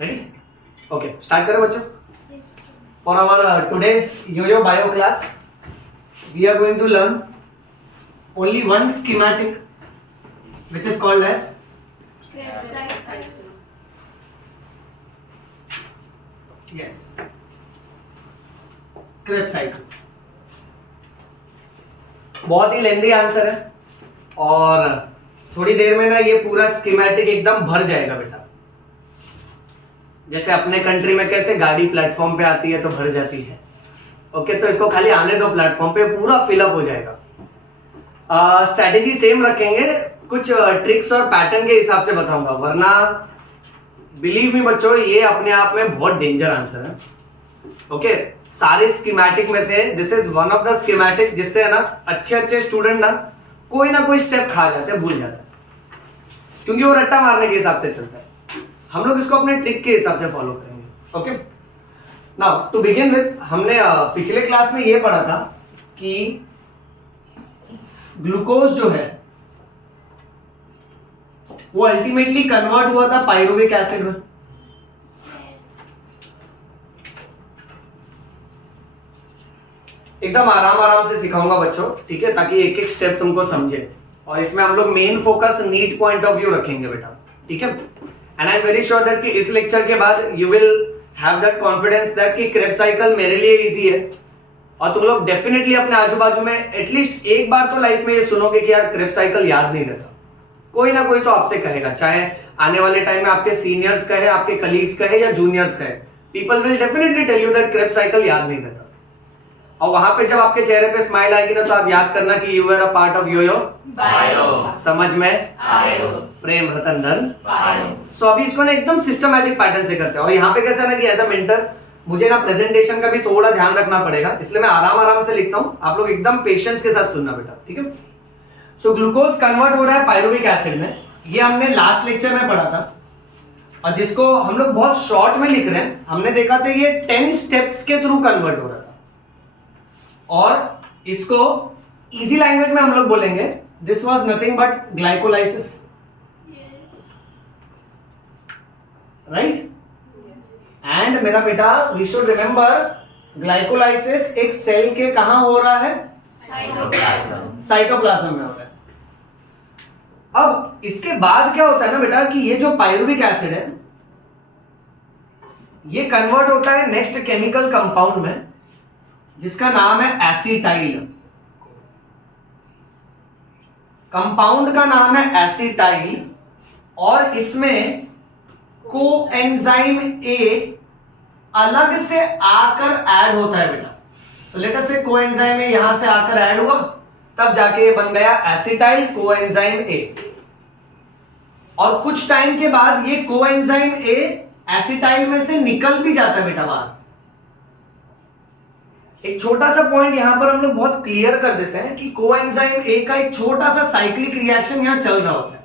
Ready? Okay, start करें बच्चों. For our today's yo-yo bio class, we are going to learn only one schematic, which is called as Krebs cycle. yes, Krebs cycle. बहुत ही लेंदी answer है और थोड़ी देर में ना ये पूरा स्कीमेटिक एकदम भर जाएगा बेटा. जैसे अपने कंट्री में कैसे गाड़ी प्लेटफॉर्म पे आती है तो भर जाती है. ओके, तो इसको खाली आने दो प्लेटफॉर्म पे, पूरा फिलअप हो जाएगा. स्ट्रैटेजी सेम रखेंगे, कुछ ट्रिक्स और पैटर्न के हिसाब से बताऊंगा, वरना बिलीव मी बच्चों ये अपने आप में बहुत डेंजर आंसर है. ओके, सारे स्कीमेटिक में से this is one of the schematic जिससे है ना अच्छे स्टूडेंट ना कोई ना कोई स्टेप खा जाते हैं, भूल जाते हैं, क्योंकि वो रट्टा मारने के हिसाब से चलता है. हम लोग इसको अपने ट्रिक के हिसाब से फॉलो करेंगे. Okay, now to begin with, हमने पिछले क्लास में ये पढ़ा था कि ग्लूकोज जो है वो अल्टीमेटली कन्वर्ट हुआ था पायरुविक एसिड में. एकदम आराम से सिखाऊंगा बच्चों, ठीक है, ताकि एक एक स्टेप तुमको समझे. और इसमें हम लोग main focus NEET point of view रखेंगे बेटा, ठीक है. And I am very sure that कि इस लेक्चर के बाद you will have that confidence that कि क्रेब्स साइकिल मेरे लिए इजी है. और तुम लोग डेफिनेटली अपने आजू बाजू में एटलीस्ट एक बार तो लाइफ में ये सुनोगे कि यार क्रेब्स साइकिल याद नहीं रहता. कोई ना कोई तो आपसे कहेगा, चाहे आने वाले टाइम में आपके सीनियर्स कहे, आपके कलीग्स कहे या जूनियर्स कहे, people will definitely tell you that Krebs cycle याद नहीं रहता. और वहां पे जब आपके चेहरे पे स्माइल आएगी ना, तो आप याद करना कि you were a part of yo bio. समझ में आयो. प्रेम रतन धन. बायो. सो अभी इसको ना एकदम सिस्टमैटिक पैटर्न से करते हैं. और यहाँ पे कैसा ना कि एज अ मेंटर मुझे ना प्रेजेंटेशन का भी थोड़ा ध्यान रखना पड़ेगा, इसलिए मैं आराम से लिखता हूँ. आप लोग एकदम पेशेंस के साथ सुनना बेटा, ठीक है. सो ग्लूकोज कन्वर्ट हो रहा है पायरुविक एसिड में. ये हमने लास्ट लेक्चर में पढ़ा था और जिसको हम लोग बहुत शॉर्ट में लिख रहे हैं. हमने देखा था ये 10 स्टेप्स के थ्रू कन्वर्ट हो रहा था. और इसको इजी लैंग्वेज में हम लोग बोलेंगे this was nothing but glycolysis, right. And मेरा बेटा वी शुड रिमेंबर ग्लाइकोलाइसिस एक सेल के कहां हो रहा है? साइटोप्लाज्म में हो रहा है. अब इसके बाद क्या होता है ना बेटा कि ये जो पायरुविक एसिड है ये कन्वर्ट होता है नेक्स्ट केमिकल कंपाउंड में जिसका नाम है एसिटाइल. कंपाउंड का नाम है एसिटाइल और इसमें कोएंजाइम ए अलग से आकर ऐड होता है बेटा. सो लेट अस से कोएंजाइम ए यहां से आकर ऐड हुआ, तब जाके ये बन गया एसिटाइल कोएंजाइम ए. और कुछ टाइम के बाद ये कोएंजाइम ए एसिटाइल में से निकल भी जाता है बेटा बाहर. एक छोटा सा पॉइंट यहां पर हम लोग बहुत क्लियर कर देते हैं कि कोएंजाइम ए का एक छोटा सा साइक्लिक रिएक्शन यहां चल रहा होता है.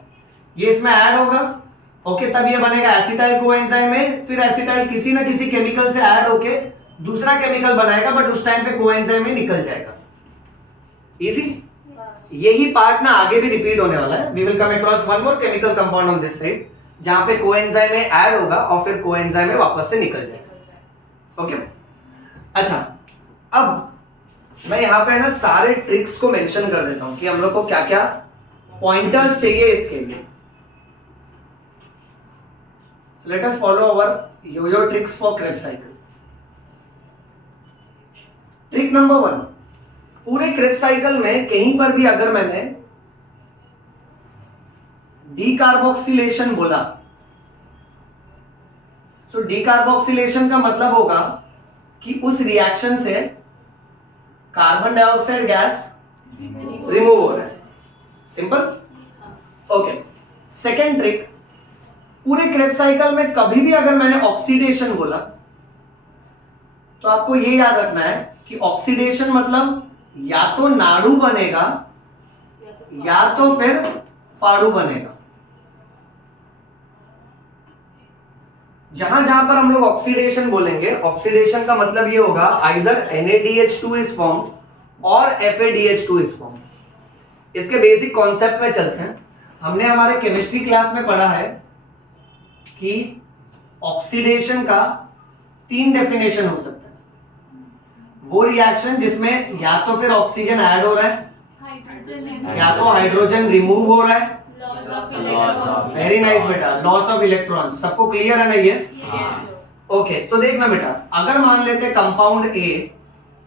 ये इसमें ऐड होगा, ओके, तब ये बनेगा एसिटाइल कोएंजाइम ए. फिर एसिटाइल किसी ना किसी केमिकल से ऐड होके दूसरा केमिकल बनाएगा, बट उस टाइम पे कोएंजाइम ए निकल जाएगा. इजी. यही पार्ट ना आगे भी रिपीट होने वाला है. We will come across one more chemical compound on this side जहां पे कोएंजाइम ए ऐड होगा और फिर कोएंजाइम ए वापस से निकल जाएगा. ओके, अच्छा, अब मैं यहां पे ना सारे ट्रिक्स को मेंशन कर देता हूं कि हम लोग को क्या क्या पॉइंटर्स चाहिए इसके लिए. So let us follow our yo-yo tricks for Krebs cycle. Trick number 1, पूरे Krebs साइकिल में कहीं पर भी अगर मैंने डीकार्बोक्सिलेशन बोला, सो डीकार्बोक्सिलेशन का मतलब होगा कि उस रिएक्शन से कार्बन डाइऑक्साइड गैस रिमूव हो रहा है. सिंपल. ओके, सेकेंड ट्रिक, पूरे क्रेब्स साइकिल में कभी भी अगर मैंने ऑक्सीडेशन बोला तो आपको ये याद रखना है कि ऑक्सीडेशन मतलब या तो नाड़ू बनेगा या तो फिर फाड़ू बनेगा. जहां जहां पर हम लोग ऑक्सीडेशन बोलेंगे, ऑक्सीडेशन का मतलब ये होगा आइदर NaDH2 इज फॉर्म और FaDH2 इज फॉर्म. इसके बेसिक कॉन्सेप्ट में चलते हैं. हमने हमारे केमिस्ट्री क्लास में पढ़ा है कि ऑक्सीडेशन का 3 डेफिनेशन हो सकता है। वो रिएक्शन जिसमें या तो फिर ऑक्सीजन ऐड हो रहा है हाइड्रोजन या तो हाइड्रोजन रिमूव हो रहा है। Loss of electron very nice बेटा, लॉस ऑफ इलेक्ट्रॉन्स। सबको क्लियर है ना ये? यस ओके, तो देखना बेटा, अगर मान लेते कंपाउंड ए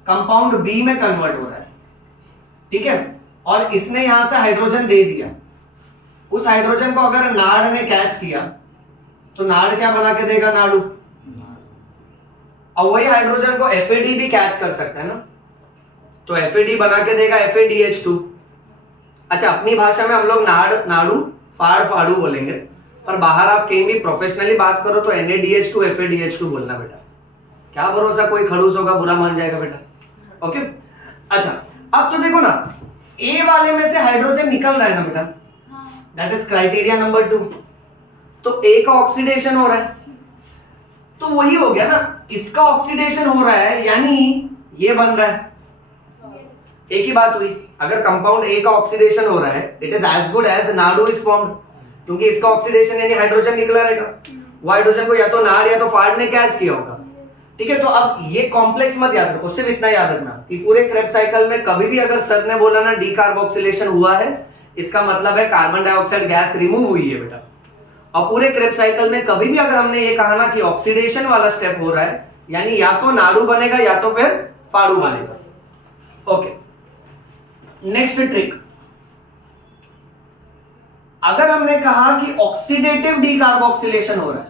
कंपाउंड बी में कन्वर्ट हो रहा है, ठीक है, और इसने यहां से हाइड्रोजन दे दिया, उस हाइड्रोजन को अगर नाड़ ने कैच किया तो नाड़ क्या बना के देगा? नाड़ू। और वही हाइड्रोजन को एफएडी भी कैच कर सकता है ना, तो एफएडी बना के देगा FADH2। अच्छा, अपनी भाषा में हम लोग नाड़ू फाड़ फाड़ू बोलेंगे, पर बाहर आप कहीं भी प्रोफेशनली बात करो तो NaDH2 FADH2 बोलना बेटा। क्या भरोसा कोई खड़ूस होगा बुरा मान जाएगा बेटा। ओके, अच्छा अब तो देखो ना, ए वाले में से हाइड्रोजन निकल रहा है ना बेटा, दैट इज क्राइटेरिया नंबर 2। तो ए का ऑक्सीडेशन हो रहा है, तो वही हो गया ना, इसका ऑक्सीडेशन हो रहा है यानी ये बन रहा है। एक ही बात हुई, अगर कंपाउंड ए का ऑक्सीडेशन हो रहा है, it is as good as NADH is formed, क्योंकि इसका ऑक्सीडेशन यानी हाइड्रोजन निकला रहेगा। वो हाइड्रोजन को या तो नाड़ या तो फाड़ ने कैच किया होगा, ठीक है। तो अब ये कॉम्प्लेक्स मत याद रखो, सिर्फ इतना याद रखना कि पूरे क्रेब्स साइकिल में कभी भी अगर सर ने बोला ना डीकार्बोक्सिलेशन हुआ है, इसका मतलब है कार्बन डाइऑक्साइड गैस रिमूव हुई है बेटा। और पूरे क्रेब्स साइकिल में कभी भी अगर हमने ये कहा ना कि ऑक्सीडेशन वाला स्टेप हो रहा है, यानी या तो नाड़ू बनेगा या तो फिर फाड़ू बनेगा। ओके, नेक्स्ट ट्रिक, अगर हमने कहा कि ऑक्सीडेटिव डीकार्बोक्सिलेशन हो रहा है,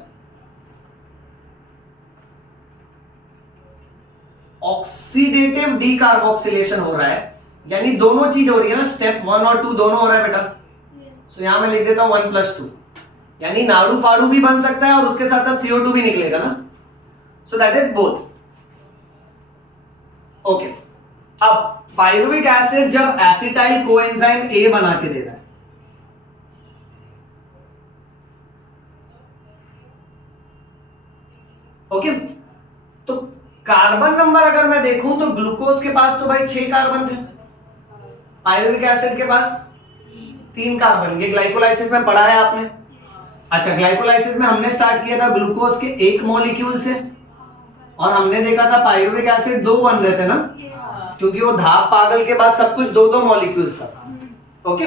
ऑक्सीडेटिव डीकार्बोक्सिलेशन हो रहा है यानी दोनों चीज हो रही है ना, स्टेप 1 और 2 दोनों हो रहा है बेटा। तो यहां मैं लिख देता हूं 1 + 2, यानी नाड़ू फाड़ू भी बन सकता है और उसके साथ साथ CO2 भी निकलेगा ना, सो दैट इज बोथ। ओके, अब पायरुविक एसिड जब एसिटाइल कोएंजाइम A बना के दे रहा है, ओके, तो कार्बन नंबर अगर मैं देखूं तो ग्लूकोज के पास तो भाई 6 कार्बन थे, पायरुविक एसिड के पास 3 कार्बन। ये ग्लाइकोलाइसिस में पढ़ा है आपने। अच्छा, ग्लाइकोलाइसिस में हमने स्टार्ट किया था ग्लूकोज के 1 मॉलिक्यूल से, और हमने देखा था पायरुविक एसिड 2 बन रहे थे ना, क्योंकि वो धाप पागल के बाद सब कुछ 2-2 मॉलिक्यूल्स था। ओके,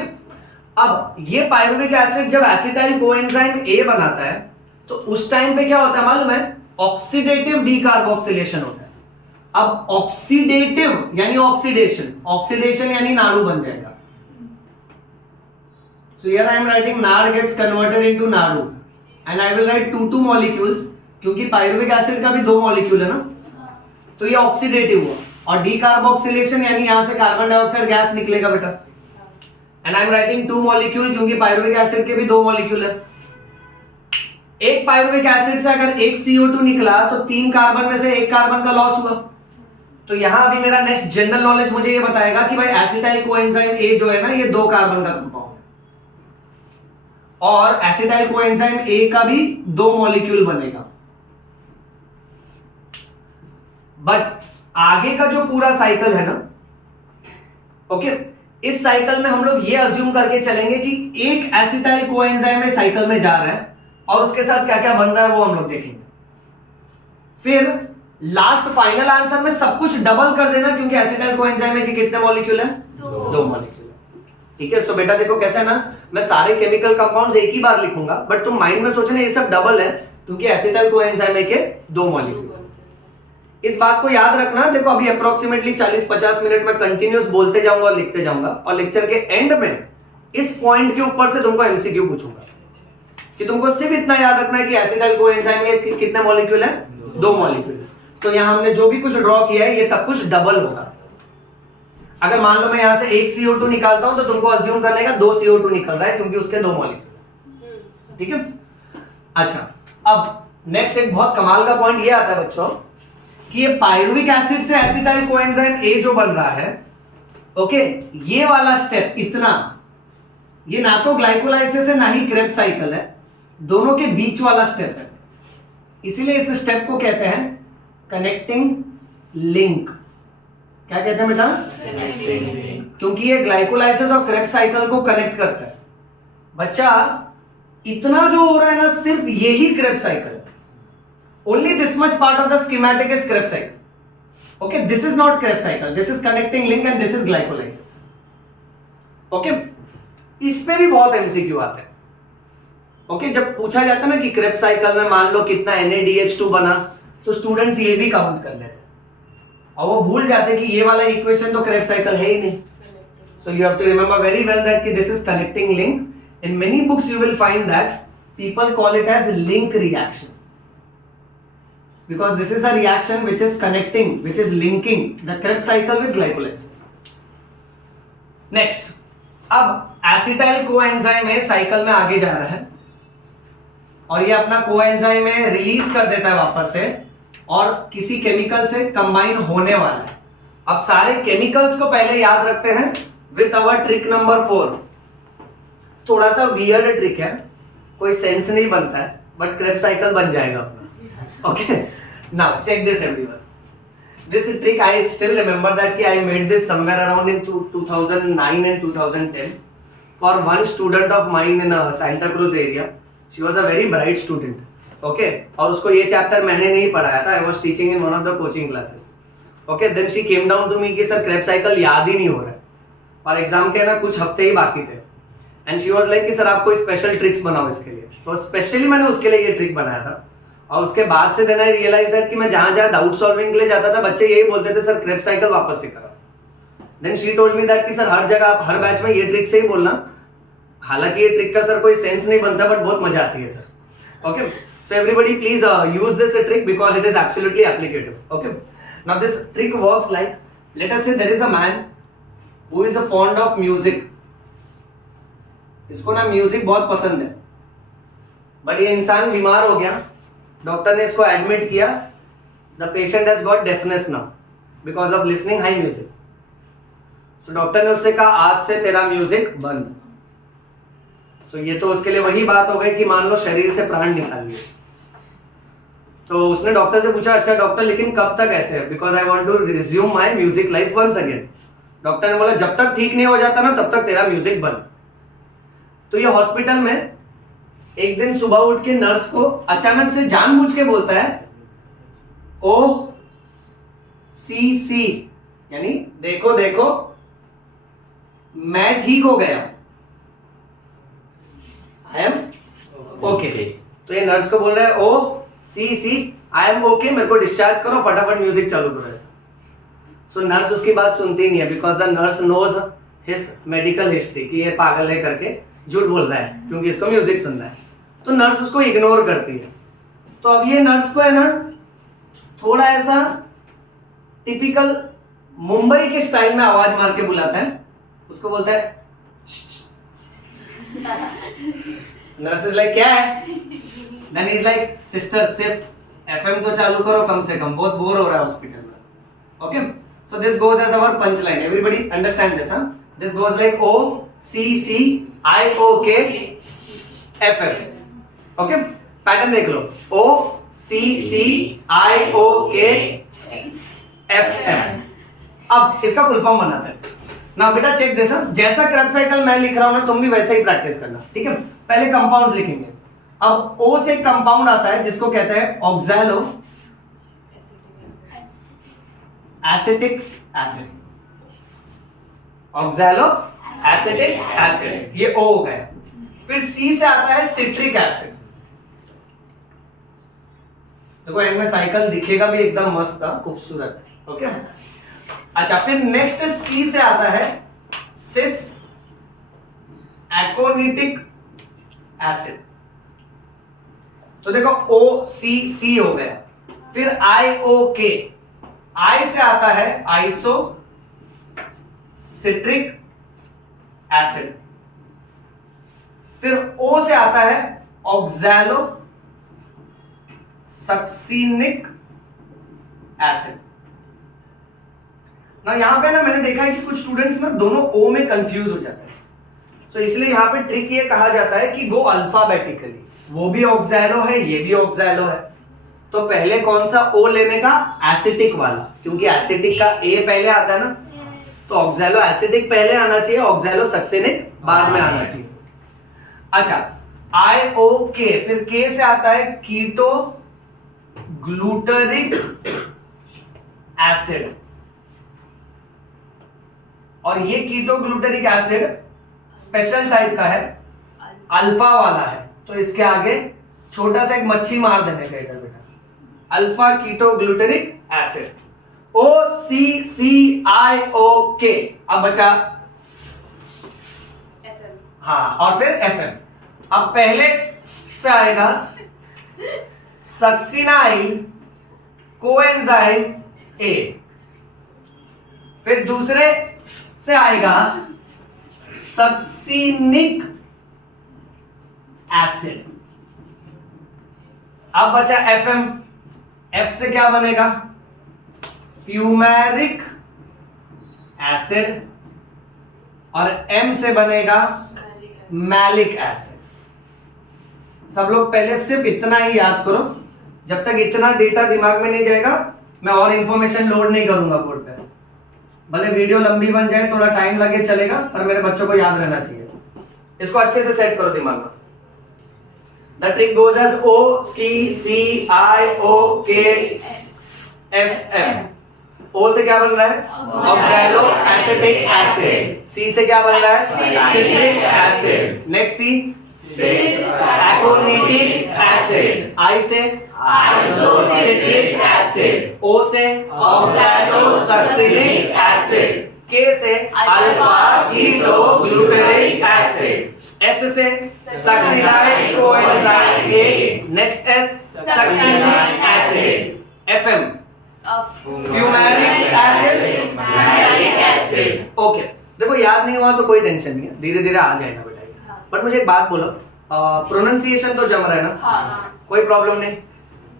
अब ये पायरुविक एसिड जब एसिटाइल कोएंजाइम A बनाता है तो उस टाइम पे क्या होता है मालूम है? ऑक्सीडेटिव डीकार्बोक्सिलेशन होता है। अब ऑक्सीडेटिव यानी ऑक्सीडेशन, ऑक्सीडेशन यानी नाड़ू बन जाएगा। So here I am writing नाड़ gets converted into Nadu and I will write 2 molecules, क्योंकि पायरुविक एसिड का भी 2 मॉलिक्यूल है ना, तो ये ऑक्सीडेटिव हुआ। और डीकार्बोक्सिलेशन यानी यहां से कार्बन डाइऑक्साइड गैस निकलेगा बेटा, and I am writing 2 molecule क्योंकि पायरुविक एसिड के भी 2 मॉलिक्यूल है। एक पायरुविक एसिड से अगर एक CO2 निकला तो 3 कार्बन में से 1 कार्बन का लॉस हुआ। तो यहां अभी मेरा नेक्स्ट जनरल नॉलेज मुझे ये बताएगा कि भाई एसिटाइल कोएंजाइम A जो है ना, ये 2 कार्बन का कंपाउंड है, और एसिटाइल कोएंजाइम A का भी 2 मॉलिक्यूल बनेगा। बट आगे का जो पूरा साइकिल है ना, ओके, इस साइकिल में हम लोग ये अज्यूम करके चलेंगे कि एक एसिटाइल कोएंजाइम इस साइकिल में जा रहा है और उसके साथ क्या क्या बन रहा है वो हम लोग देखेंगे। फिर लास्ट फाइनल आंसर में सब कुछ डबल कर देना, क्योंकि एसिटाइल कोएंजाइम में कितने मॉलिक्यूल है? 2 मॉलिक्यूल है। ठीक है, सो बेटा देखो कैसे है ना, मैं सारे केमिकल कंपाउंड्स एक ही बार लिखूंगा, बट तुम माइंड में सोचना ये सब डबल है, क्योंकि एसिटाइल कोएंजाइम के 2 मॉलिक्यूल। इस बात को याद रखना। देखो अभी अप्रोक्सीमेटली 40-50 मिनट में कंटिन्यूस बोलते जाऊंगा और लिखते जाऊंगा, और लेक्चर के एंड में इस पॉइंट के ऊपर से तुमको MCQ पूछूंगा कि तुमको सिर्फ इतना याद रखना है कि एसिटाइल कोएंजाइम में कितने मॉलिक्यूल है? 2 मॉलिक्यूल। तो यहां हमने जो भी कुछ ड्रॉ किया है ये सब कुछ डबल होगा। अगर मान लो मैं यहां से 1 CO2 निकालता हूं तो तुमको अज्यूम करने का 2 CO2 निकल रहा है, क्योंकि उसके 2 मॉलिक्यूल। ठीक है, अच्छा अब नेक्स्ट एक बहुत कमाल का पॉइंट ये आता है बच्चों कि ये पायरुविक एसिड से एसिटाइल कोएंजाइम A जो बन रहा है, ओके, ये वाला स्टेप इतना, ये ना तो ग्लाइकोलाइसिस है ना ही क्रेब्स साइकिल है, दोनों के बीच वाला स्टेप है। इसीलिए इस स्टेप को कहते हैं कनेक्टिंग लिंक। क्या कहते हैं बेटा? क्योंकि ये ग्लाइकोलाइसिस और क्रेब्स साइकिल को कनेक्ट करता है। बच्चा इतना जो हो रहा है ना, सिर्फ यही क्रेब्स साइकिल है। only this much part of the schematic is Krebs cycle. Okay, this is not Krebs cycle, this is connecting link and this is glycolysis. Okay, इस पे भी बहुत एमसीक्यू आते हैं. ओके, जब पूछा जाता है ना कि क्रेब्स साइकिल में मान लो कितना NaDH2 बना, तो स्टूडेंट्स ये भी काउंट कर लेते हैं और वो भूल जाते हैं कि ये वाला इक्वेशन तो क्रेब्स साइकिल है ही नहीं. So you have to remember very well that कि this is connecting link. In many books you will find that people call it as link reaction because this is the reaction which is connecting, which is linking the Krebs cycle with glycolysis. Next, अब acetyl coenzyme है cycle में आगे जा रहा है और ये अपना कोएंजाइम है रिलीज कर देता है वापस से और किसी केमिकल से कंबाइन होने वाला है. अब सारे केमिकल्स को पहले याद रखते हैं विथ अवर ट्रिक नंबर 4. थोड़ा सा वियर्ड ट्रिक है, कोई सेंस नहीं बनता है, बट क्रेब्स साइकिल बन जाएगा अपना. Okay, now check this everyone. This trick I still remember that कि I made this somewhere around in 2009 and 2010 for one student of mine in Santa Cruz area. She was a very bright student. Okay, और उसको ये chapter मैंने नहीं पढ़ाया था, I was teaching in one of the coaching classes. Okay, then she came down to me कि sir Krebs cycle याद ही नहीं हो रहा है और एग्जाम के ना कुछ हफ्ते ही बाकी थे. एंड शी वाज लाइक कि सर आप कोई स्पेशल ट्रिक्स बनाओ इसके लिए. तो स्पेशली मैंने उसके लिए ये ट्रिक बनाया था और उसके बाद से देन आई रियलाइज दैट कि मैं जहां जहां डाउट सॉल्विंग के लिए जाता था बच्चे यही बोलते थे सर क्रेब्स साइकिल वापस से करो. Then she told me that कि सर हर जगह आप हर बैच में ये ट्रिक से ही बोलना, हालांकि ये ट्रिक का सर कोई सेंस नहीं बनता बट बहुत मजा आती है sir. Okay, so everybody please use this trick because it is absolutely applicative. Okay, now this trick works like, let us say there is a man who is a fond of music. इसको ना music बहुत पसंद है but ये इंसान बीमार हो गया, डॉक्टर ने इसको एडमिट किया. The patient has got deafness now because of listening high music. So doctor ने उससे कहा आज से तेरा म्यूजिक बंद. सो ये तो उसके लिए वही बात हो गई कि मान लो शरीर से प्राण निकाल लिए. तो उसने डॉक्टर से पूछा अच्छा डॉक्टर लेकिन कब तक ऐसे है, because I want to resume my music life once again. Doctor ने बोला जब तक ठीक नहीं हो जाता ना तब तक तेरा म्यूजिक बंद. तो ये हॉस्पिटल में एक दिन सुबह उठ के नर्स को अचानक से जानबूझ के बोलता है OCC, यानी देखो देखो मैं ठीक हो गया, आई एम ओके. तो ये नर्स को बोल रहा है OCC आई एम ओके, मेरे को डिस्चार्ज करो, फटाफट म्यूजिक चालू करो ऐसा. सो नर्स उसकी बात सुनती नहीं है because the nurse knows his medical history कि ये पागल है करके झूठ बोल रहा है क्योंकि इसको म्यूजिक सुनना है. तो नर्स उसको इग्नोर करती है. तो अब ये नर्स को है ना थोड़ा ऐसा टिपिकल मुंबई के स्टाइल में आवाज मार के बुलाता है. उसको बोलता है नर्स इज लाइक क्या है. देन इज लाइक सिस्टर सिर्फ FM तो चालू करो कम से कम, बहुत बोर हो रहा है हॉस्पिटल में. Okay, so this goes as our punch line. Everybody understand this. This goes like OCC IOK FM. Okay, pattern देख लो OCC IOK FM. अब इसका फुल फॉर्म बनाते हैं ना. बेटा चेक दिस, जैसा क्रेब्स साइकिल मैं लिख रहा हूं ना तुम भी वैसा ही प्रैक्टिस करना. ठीक है, पहले कंपाउंड्स लिखेंगे. अब O से कंपाउंड आता है जिसको कहते हैं oxalo acetic acid. Oxalo acetic acid, ये O हो गया. फिर C से आता है सिट्रिक एसिड. देखो एंड में साइकिल दिखेगा भी एकदम मस्त था, खूबसूरत. ओके, अच्छा फिर नेक्स्ट C से आता है सिस एकोनिटिक एसिड. तो देखो OCC हो गया. फिर IOK, I से आता है आइसो सिट्रिक एसिड. फिर O से आता है ऑक्सैलो सक्सिनिक एसिड. ना यहां पे ना मैंने देखा है कि कुछ स्टूडेंट्स ना दोनों O में कंफ्यूज हो जाते हैं. सो इसलिए यहां पे ट्रिक ये कहा जाता है कि गो अल्फाबेटिकली. वो भी ऑक्सैलो है, ये भी ऑक्सैलो है, तो पहले कौन सा O लेने का, एसिटिक वाला, क्योंकि एसिटिक का A पहले आता है ना. तो ऑक्सैलो एसिटिक पहले आना चाहिए, ऑक्सैलो सक्सिनिक बाद में आना चाहिए. अच्छा IOK, फिर K से आता है कीटो ग्लूटरिक एसिड, और ये कीटो ग्लूटरिक एसिड स्पेशल टाइप का है, अल्फा वाला है, तो इसके आगे छोटा सा एक मच्छी मार देने का इधर बेटा, alpha ketoglutaric acid, OCCIOK। अब बचा हाँ, और फिर FM। अब पहले से आएगा सक्सिनाइल कोएंजाइम A, फिर दूसरे से आएगा सक्सिनिक एसिड। अब बचा FM। F से क्या बनेगा? फ्यूमेरिक एसिड, और M से बनेगा मैलिक एसिड। सब लोग पहले सिर्फ इतना ही याद करो, जब तक इतना डेटा दिमाग में नहीं जाएगा मैं और इंफॉर्मेशन लोड नहीं करूंगा बोर्ड पे। भले वीडियो लंबी बन जाए, थोड़ा टाइम लगे चलेगा, पर मेरे बच्चों को याद रहना चाहिए। इसको अच्छे से सेट करो दिमाग में। The trick goes as OCCIOKFM। O से क्या बन रहा है? Oxaloacetic acid. C से क्या बन रहा है? Citric acid. Next C aconitic acid. I से आइसोसिट्रिक एसिड। O से ऑक्सैलो सक्सिनिक एसिड। K से alpha ketoglutaric acid. S से succinyl coenzyme A। Next S succinic acid. FM fumaric acid. Okay, देखो याद नहीं हुआ तो कोई टेंशन नहीं है, धीरे धीरे आ जाएगा बेटा। बट मुझे एक बात बोलो, प्रोनाउंसिएशन तो जम रहा है ना? कोई प्रॉब्लम नहीं?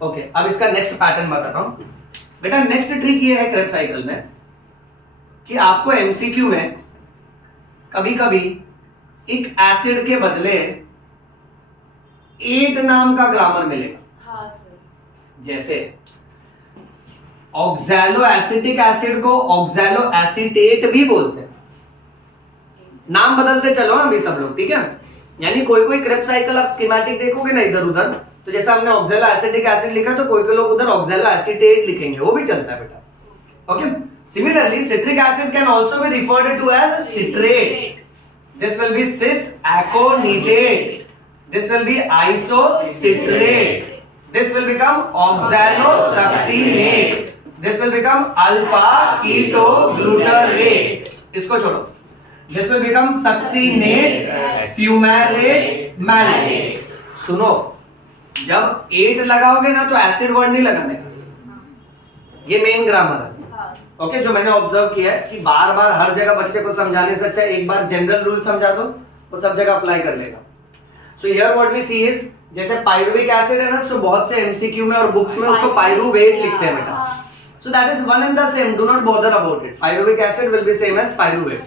ओके, अब इसका नेक्स्ट पैटर्न बताता हूं बेटा। नेक्स्ट ट्रिक ये है क्रेब साइकिल में कि आपको एमसीक्यू में कभी कभी एक एसिड के बदले 8 नाम का ग्रामर मिलेगा। हाँ सर। जैसे ऑक्सैलो एसिटिक एसिड को ऑक्सैलो एसीटेट भी बोलते हैं। नाम बदलते चलो अभी सब लोग, ठीक है? यानी कोई कोई क्रेब साइकिल आप स्कीमेटिक देखोगे ना इधर उधर, तो जैसा हमने ऑक्सैलो एसिटिक एसिड लिखा तो कोई कोई लोग उधर ऑक्सैलो एसीटेट लिखेंगे, वो भी चलता है बेटा। Okay, similarly citric acid can also be referred to as citrate. This will be cis-aconitate. This will be isocitrate. This will become oxalosuccinate. This will become alpha-ketoglutarate. इसको छोड़ो. This will become succinate, fumarate, malate. सुनो, जब 8 लगाओगे ना तो acid word नहीं लगाने का। ये मेन ग्रामर है। ओके, जो मैंने ऑब्जर्व किया है कि बार बार हर जगह बच्चे को समझाने से अच्छा एक बार जनरल रूल समझा दो, वो सब जगह अप्लाई कर लेगा। So here what we see is, जैसे पाइरुविक एसिड है ना, सो बहुत से एमसीक्यू में और बुक्स में उसको पाइरुवेट लिखते हैं बेटा। So that is one and the same, do not bother about it. Pyruvic acid will be same as pyruvate.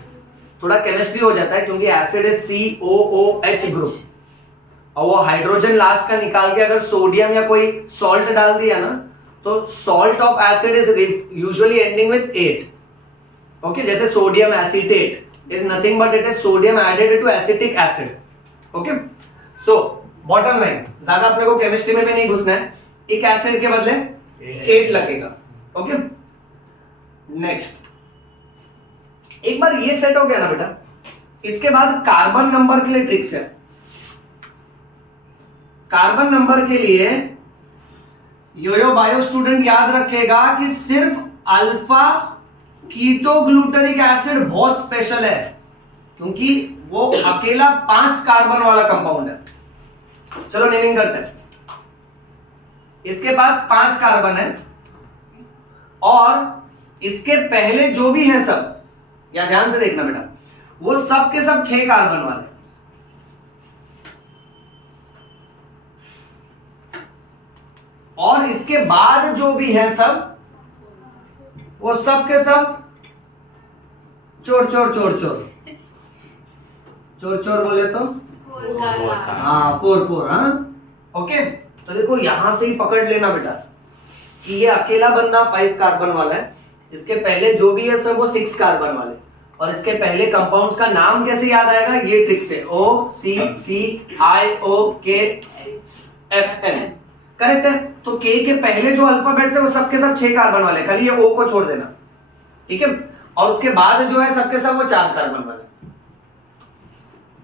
थोड़ा केमिस्ट्री हो जाता है क्योंकि एसिड इज COOH ग्रुप, और वो हाइड्रोजन लास्ट का निकाल के अगर सोडियम या कोई सॉल्ट डाल दिया ना, तो salt of acid is usually ending with 8। Okay, जैसे sodium acetate is nothing but it is sodium added to acetic acid. Okay, so bottom line, ज्यादा अपने को केमिस्ट्री में भी नहीं घुसना है। एक एसिड के बदले 8 लगेगा। ओके, नेक्स्ट, एक बार ये सेट हो गया ना बेटा, इसके बाद कार्बन नंबर के लिए ट्रिक्स है। कार्बन नंबर के लिए योयो बायो स्टूडेंट याद रखेगा कि सिर्फ अल्फा कीटोग्लूटरिक एसिड बहुत स्पेशल है, क्योंकि वो अकेला 5 कार्बन वाला कंपाउंड है। चलो नेमिंग करते हैं। इसके पास 5 कार्बन है, और इसके पहले जो भी है सब, या ध्यान से देखना बेटा, वो सब के सब 6 कार्बन वाले। और इसके बाद जो भी है सब, वो सब के सब चोर चोर चोर चोर चोर चोर बोले तो हाँ 4 हाँ। ओके, तो देखो यहां से ही पकड़ लेना बेटा कि ये अकेला बंदा 5 कार्बन वाला है, इसके पहले जो भी है सब वो 6 कार्बन वाले, और इसके पहले कंपाउंड्स का नाम कैसे याद आएगा, ये ट्रिक से OCCIOKFM। करेक्ट है। तो के पहले जो अल्फाबेट्स है वो सबके सब 6 कार्बन वाले, खाली ये ओ को छोड़ देना, ठीक है। और उसके बाद जो है सबके सब वो 4 कार्बन वाले।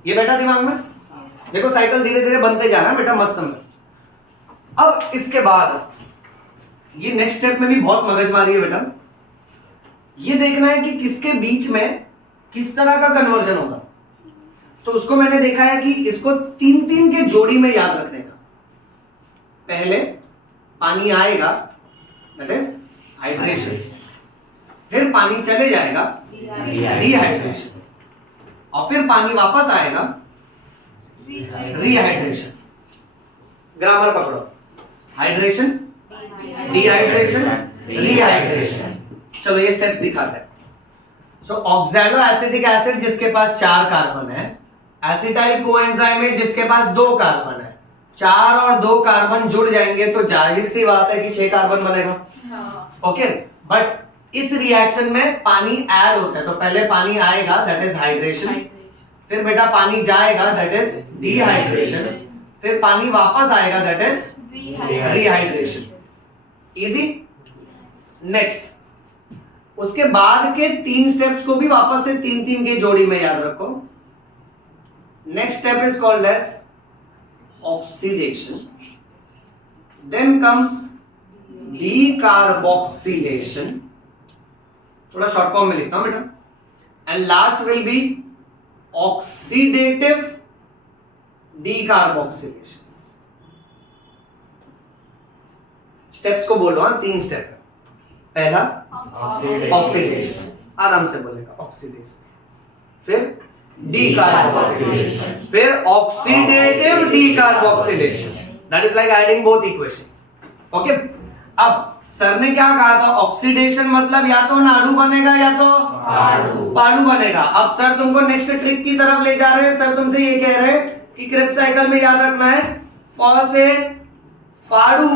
ये बैठा दिमाग में? देखो साइकिल धीरे धीरे बनते जाना बेटा, मस्त में। अब इसके बाद ये नेक्स्ट स्टेप में भी बहुत मगजमारी है बेटा। ये देखना है कि किसके बीच में किस तरह का कन्वर्जन होगा। तो उसको मैंने देखा है कि इसको 3-3 के जोड़ी में याद रखने का। पहले पानी आएगा, दैट इज हाइड्रेशन, फिर पानी चले जाएगा, डिहाइड्रेशन, और फिर पानी वापस आएगा, रिहाइड्रेशन। ग्रामर पकड़ो, हाइड्रेशन, डिहाइड्रेशन, रिहाइड्रेशन। चलो ये स्टेप्स दिखाते हैं। सो ऑक्सैलो एसिटिक एसिड जिसके पास 4 कार्बन है, एसिटाइल कोएंजाइम है जिसके पास 2 कार्बन है। 4 और 2 कार्बन जुड़ जाएंगे तो जाहिर सी बात है कि 6 कार्बन बनेगा, ओके। बट इस रिएक्शन में पानी ऐड होता है, तो पहले पानी आएगा, दैट इज हाइड्रेशन, फिर बेटा पानी जाएगा, दैट इज डिहाइड्रेशन, फिर पानी वापस आएगा, that is rehydration. Easy. Next, उसके बाद के 3 स्टेप्स को भी वापस से 3-3 के जोड़ी में याद रखो। Next step is called as oxidation, then comes decarboxylation, थोड़ा शॉर्ट फॉर्म में लिखता हूं बेटा, and last will be oxidative decarboxylation. Steps को बोलो, 3 स्टेप है। पहला ऑक्सीडेशन, आराम से बोलेगा, ऑक्सीडेशन, फिर डीकार्बोक्सिलेशन, फिर oxidative decarboxylation, that is like adding both equations, okay. अब सर ने क्या कहा था, ऑक्सीडेशन मतलब या तो नाड़ू बनेगा या तो पाड़ू बनेगा। अब सर तुमको नेक्स्ट ट्रिक की तरफ ले जा रहे हैं। सर तुमसे ये कह रहे हैं कि क्रेब्स साइकिल में याद रखना है, फ से फाड़ू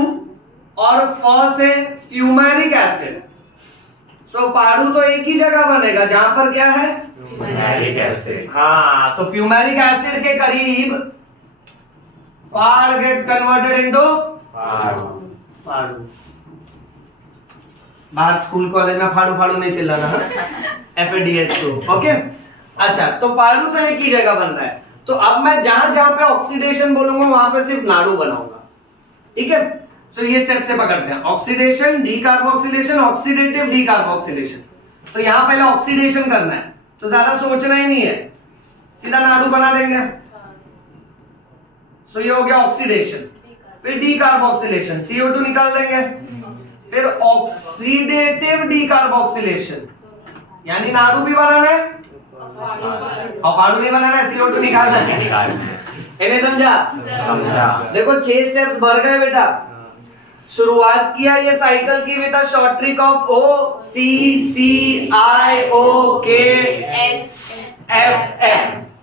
और फ से फ्यूमेरिक एसिड। सो फाड़ू तो एक ही जगह बनेगा जहां पर क्या है, फ्यूमेरिक एसिड। हाँ, तो फ्यूमेरिक एसिड के करीब फाड़ गेट्स कन्वर्टेड इनटू फाड़ू। बाहर स्कूल कॉलेज में फाड़ू फाड़ू नहीं चिल्लाना, FADH को, ओके। अच्छा, तो फाड़ू तो एक ही जगह बन रहा है। तो अब मैं जहां जहां पे ऑक्सीडेशन बोलूंगा वहां पे सिर्फ नाड़ू बनाऊंगा, ठीक है। सो ये स्टेप से पकड़ते हैं, ऑक्सीडेशन, डीकार्बोक्सिलेशन, ऑक्सीडेटिव डीकार्बोक्सिलेशन। तो यहां पहले ऑक्सीडेशन करना है, तो ज्यादा सोचना ही नहीं है, सीधा नाड़ू बना देंगे। सो ये हो गया ऑक्सीडेशन, फिर डीकार्बोक्सिलेशन, CO2 निकाल देंगे, फिर ऑक्सीडेटिव डीकार्बोक्सिलेशन, यानी नाड़ू भी बनाना है और फाड़ू नहीं बनाना है, CO2 निकालना है। इन्हें समझा? देखो 6 स्टेप्स भर गए बेटा। शुरुआत किया ये साइकिल की with a short trick of OCCIOKSFM।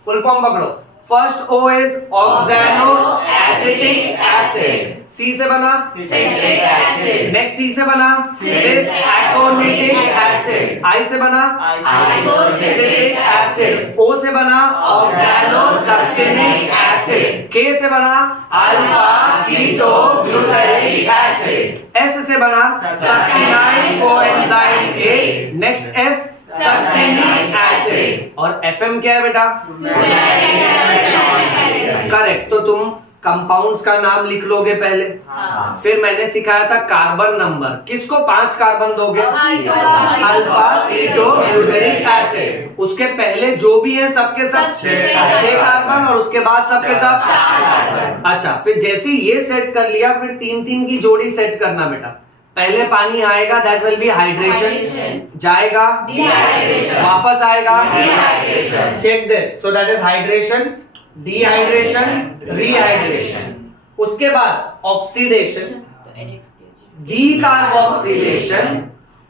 Full form पकड़ो। First O is oxaloacetic acid, C से बना सिट्रिक एसिड, नेक्स्ट C से बना सिस एटोनिटिक एसिड, I से बना आइसोसिट्रिक एसिड, O से बना ऑक्सैलो सक्सिनिक एसिड, K से बना अल्फा कीटो ग्लूटारिक एसिड, S से बना succinyl coenzyme A, next S succinic acid, और FM क्या है बेटा? करेक्ट। तो तुम कंपाउंड्स का नाम लिख लोगे पहले, फिर मैंने सिखाया था कार्बन नंबर, किसको 5 कार्बन दोगे? अल्फा कीटो ग्लूटारिक एसिड, उसके पहले जो भी है सबके सब 6 कार्बन और उसके बाद सबके सब 4 कार्बन। अच्छा, फिर जैसे ये सेट कर लिया, फिर 3-3 की जोड़ी सेट करना बेटा। पहले पानी आएगा, दैट विल बी हाइड्रेशन, जाएगा डिहाइड्रेशन, वापस आएगा dehydration. Check this, so that is hydration, dehydration, rehydration. उसके बाद ऑक्सीडेशन, डीकार्बोक्सिलेशन,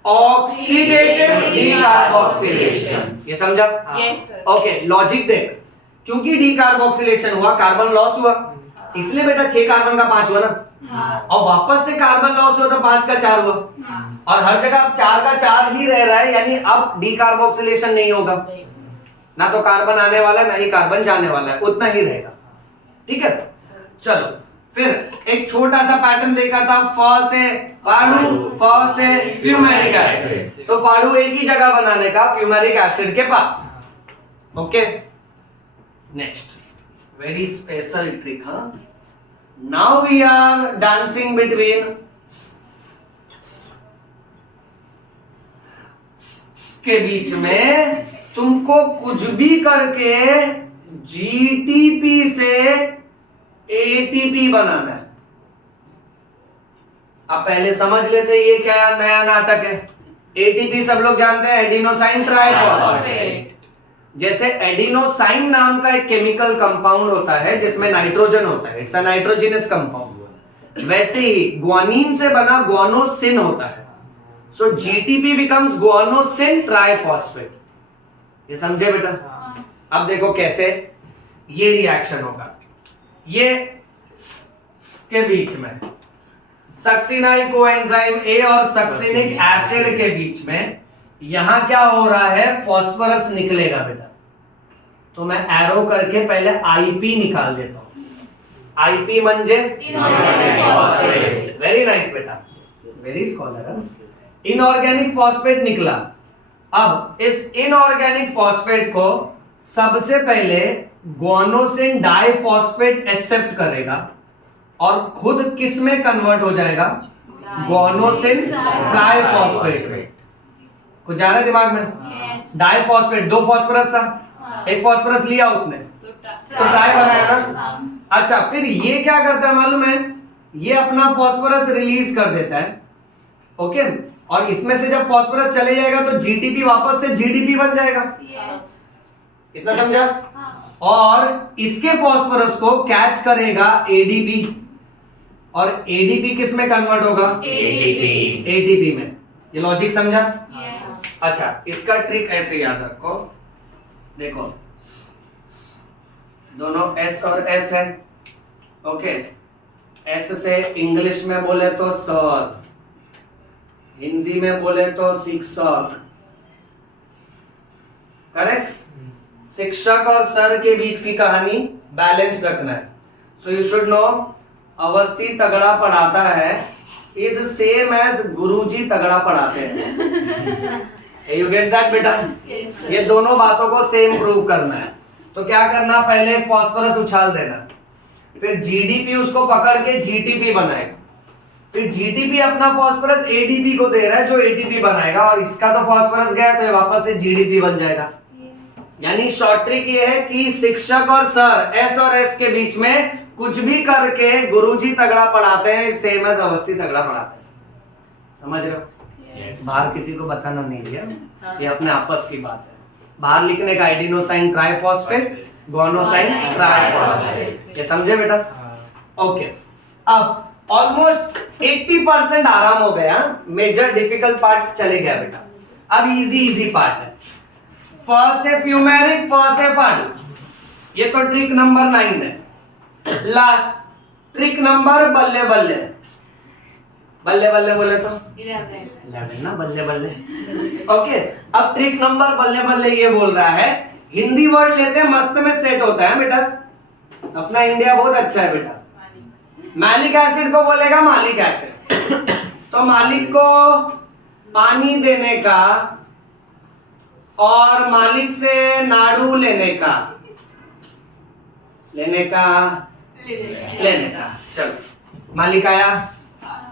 ऑक्सीडेटिव डीकार्बोक्सिलेशन। ये समझा? Yes sir. ओके, लॉजिक देख, क्योंकि डीकार्बोक्सिलेशन हुआ, कार्बन लॉस हुआ, इसलिए बेटा 6 कार्बन का 5 हुआ ना, और वापस से कार्बन लॉस हुआ तो 5 का 4 हुआ, और हर जगह अब 4 का 4 ही रह रहा है, यानी अब डीकार्बोक्सिलेशन नहीं होगा, ना तो कार्बन आने वाला है ना ही कार्बन जाने वाला है, उतना ही रहेगा, ठीक है। चलो फिर एक छोटा सा पैटर्न देखा था, फ से फाडू, फ से फ्यूमेरिक एसिड। तो फाडू एक ही जगह बनाने का, फ्यूमेरिक एसिड के पास। Okay, next very special trick. हाँ, now we are dancing between के बीच में तुमको कुछ भी करके जीटीपी से एटीपी बनाना है। अब पहले समझ लेते ये क्या नया नाटक है। एटीपी सब लोग जानते हैं, एडिनोसाइन ट्राइफॉस्फेट। जैसे एडिनोसाइन नाम का एक केमिकल कंपाउंड होता है जिसमें नाइट्रोजन होता है, इट्स अ नाइट्रोजिनस कंपाउंड। वैसे ही ग्वानिन से बना ग्वानोसिन होता है। सो जीटीपी बिकम्स ग्वानोसिन ट्राइफॉस्फेट। ये समझे बेटा? अब देखो कैसे ये रिएक्शन होगा। ये के बीच में सक्सिनाइल कोएंजाइम ए और सक्सिनिक एसिड के बीच में यहां क्या हो रहा है, फास्फोरस निकलेगा बेटा। तो मैं एरो करके पहले आईपी निकाल देता हूं। आईपी म्हणजे वेरी नाइस बेटा, वेरी स्कॉलर। इनऑर्गेनिक फॉस्फेट निकला। अब इस इनऑर्गेनिक फॉस्फेट को सबसे पहले ग्वानोसिन डाइफॉस्फेट एक्सेप्ट करेगा और खुद किस में कन्वर्ट हो जाएगा, ग्वानोसिन ट्राइफॉस्फेट में। कुछ जा रहा है दिमाग में? डाइफॉस्फेट, दो फॉस्फोरस था, एक फॉस्फोरस लिया उसने तो ट्राई बनाया ना। अच्छा, फिर ये क्या करता है मालूम है, ये अपना फॉस्फोरस रिलीज कर देता है। ओके, और इसमें से जब फॉस्फोरस चले जाएगा तो जीटीपी वापस से जीडीपी बन जाएगा। इतना समझा? और इसके फॉस्फोरस को कैच करेगा एडीपी और एडीपी किस में कन्वर्ट होगा, एटीपी में। ये लॉजिक समझा? अच्छा, इसका ट्रिक ऐसे याद रखो। देखो दोनों एस और एस है। ओके, एस से इंग्लिश में बोले तो सर, हिंदी में बोले तो शिक्षक। करेक्ट? शिक्षक और सर के बीच की कहानी बैलेंस रखना है। So you should know, Awasthi तगड़ा पढ़ाता है इज सेम एज गुरुजी तगड़ा पढ़ाते हैं। यू गेट दैट बेटा? ये दोनों बातों को सेम प्रूव करना है। तो क्या करना, पहले फॉस्फोरस उछाल देना, फिर जीडीपी उसको पकड़ के जीटीपी बनाएगा, फिर जीटीपी अपना फॉस्फोरस एडीपी को दे रहा है जो एटीपी बनाएगा, और इसका तो फॉस्फोरस गया तो ये वापस से जीडीपी बन जाएगा। यानी शॉर्ट ट्रिक ये है कि शिक्षक और सर, एस और एस के बीच में कुछ भी करके गुरुजी तगड़ा पढ़ाते हैं, सेम एज अवस्थी तगड़ा पढ़ाते हैं। समझ रहे हो? बाहर किसी को बताना नहीं है, ये अपने आपस की बात है। बाहर लिखने का एडिनोसाइन ट्राइफॉस्फेट, ग्वानोसाइन ट्राइफॉस्फेट। ये समझे बेटा? ओके, अब ऑलमोस्ट 80% आराम हो गया। मेजर डिफिकल्ट पार्ट चले गया बेटा। अब इजी पार्ट है। फ से फ्यूमेरिक, फ से फाडू, ये तो ट्रिक नंबर 9 है। लास्ट ट्रिक नंबर बल्ले बल्ले। बल्ले बल्ले बोले तो 11 ना, बल्ले बल्ले। ओके, अब ट्रिक नंबर बल्ले बल्ले ये बोल रहा है, हिंदी वर्ड लेते हैं, मस्त में सेट होता है बेटा। अपना इंडिया बहुत अच्छा है बेटा। मैलिक एसिड को बोलेगा मालिक एसिड। तो मालिक को पानी देने का और मालिक से नाड़ू लेने का चलो, मालिक आया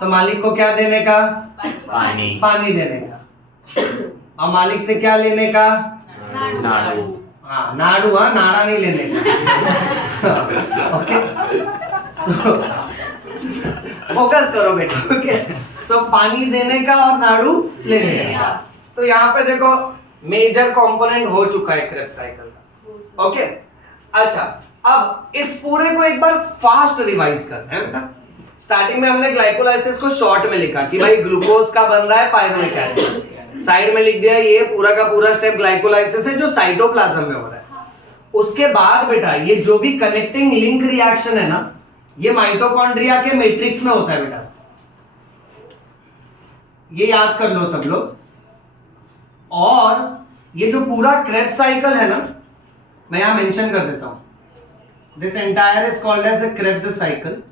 तो मालिक को क्या देने का, पानी देने का, और मालिक से क्या लेने का, नाड़ू। हाँ नाड़ू, हाँ नाड़ा नहीं लेने का। ओके, सो फोकस करो बेटा। ओके, सो पानी देने का और नाड़ू लेने का। तो यहाँ पे देखो मेजर कंपोनेंट हो चुका है क्रेब्स साइकिल का। ओके, अच्छा, अब इस पूरे को एक बार फास्ट रिवाइज करना है बेटा। स्टार्टिंग में हमने ग्लाइकोलाइसिस को शॉर्ट में लिखा कि भाई ग्लूकोज का बन रहा है पायरुवेट एसिड। साइड में लिख दिया ये पूरा का पूरा स्टेप ग्लाइकोलाइसिस है जो साइटोप्लाज्म में हो रहा है। उसके बाद बेटा ये जो भी कनेक्टिंग लिंक रिएक्शन है ना, ये माइटोकॉन्ड्रिया के मैट्रिक्स में होता है बेटा। ये याद कर लो सब लोग। और ये जो पूरा क्रेब्स साइकिल है ना, मैं यहां मेंशन कर देता हूं, this entire is called as a Krebs cycle.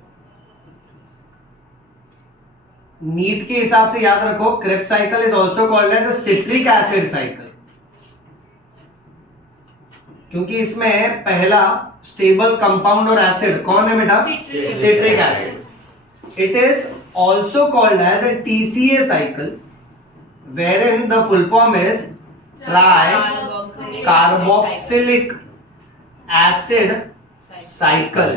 NEET के हिसाब से याद रखो, Krebs cycle is also called as citric acid cycle, क्योंकि इसमें पहला स्टेबल कंपाउंड और एसिड कौन है बेटा? Citric acid. It is also called as a TCA cycle wherein the full form is tricarboxylic acid cycle.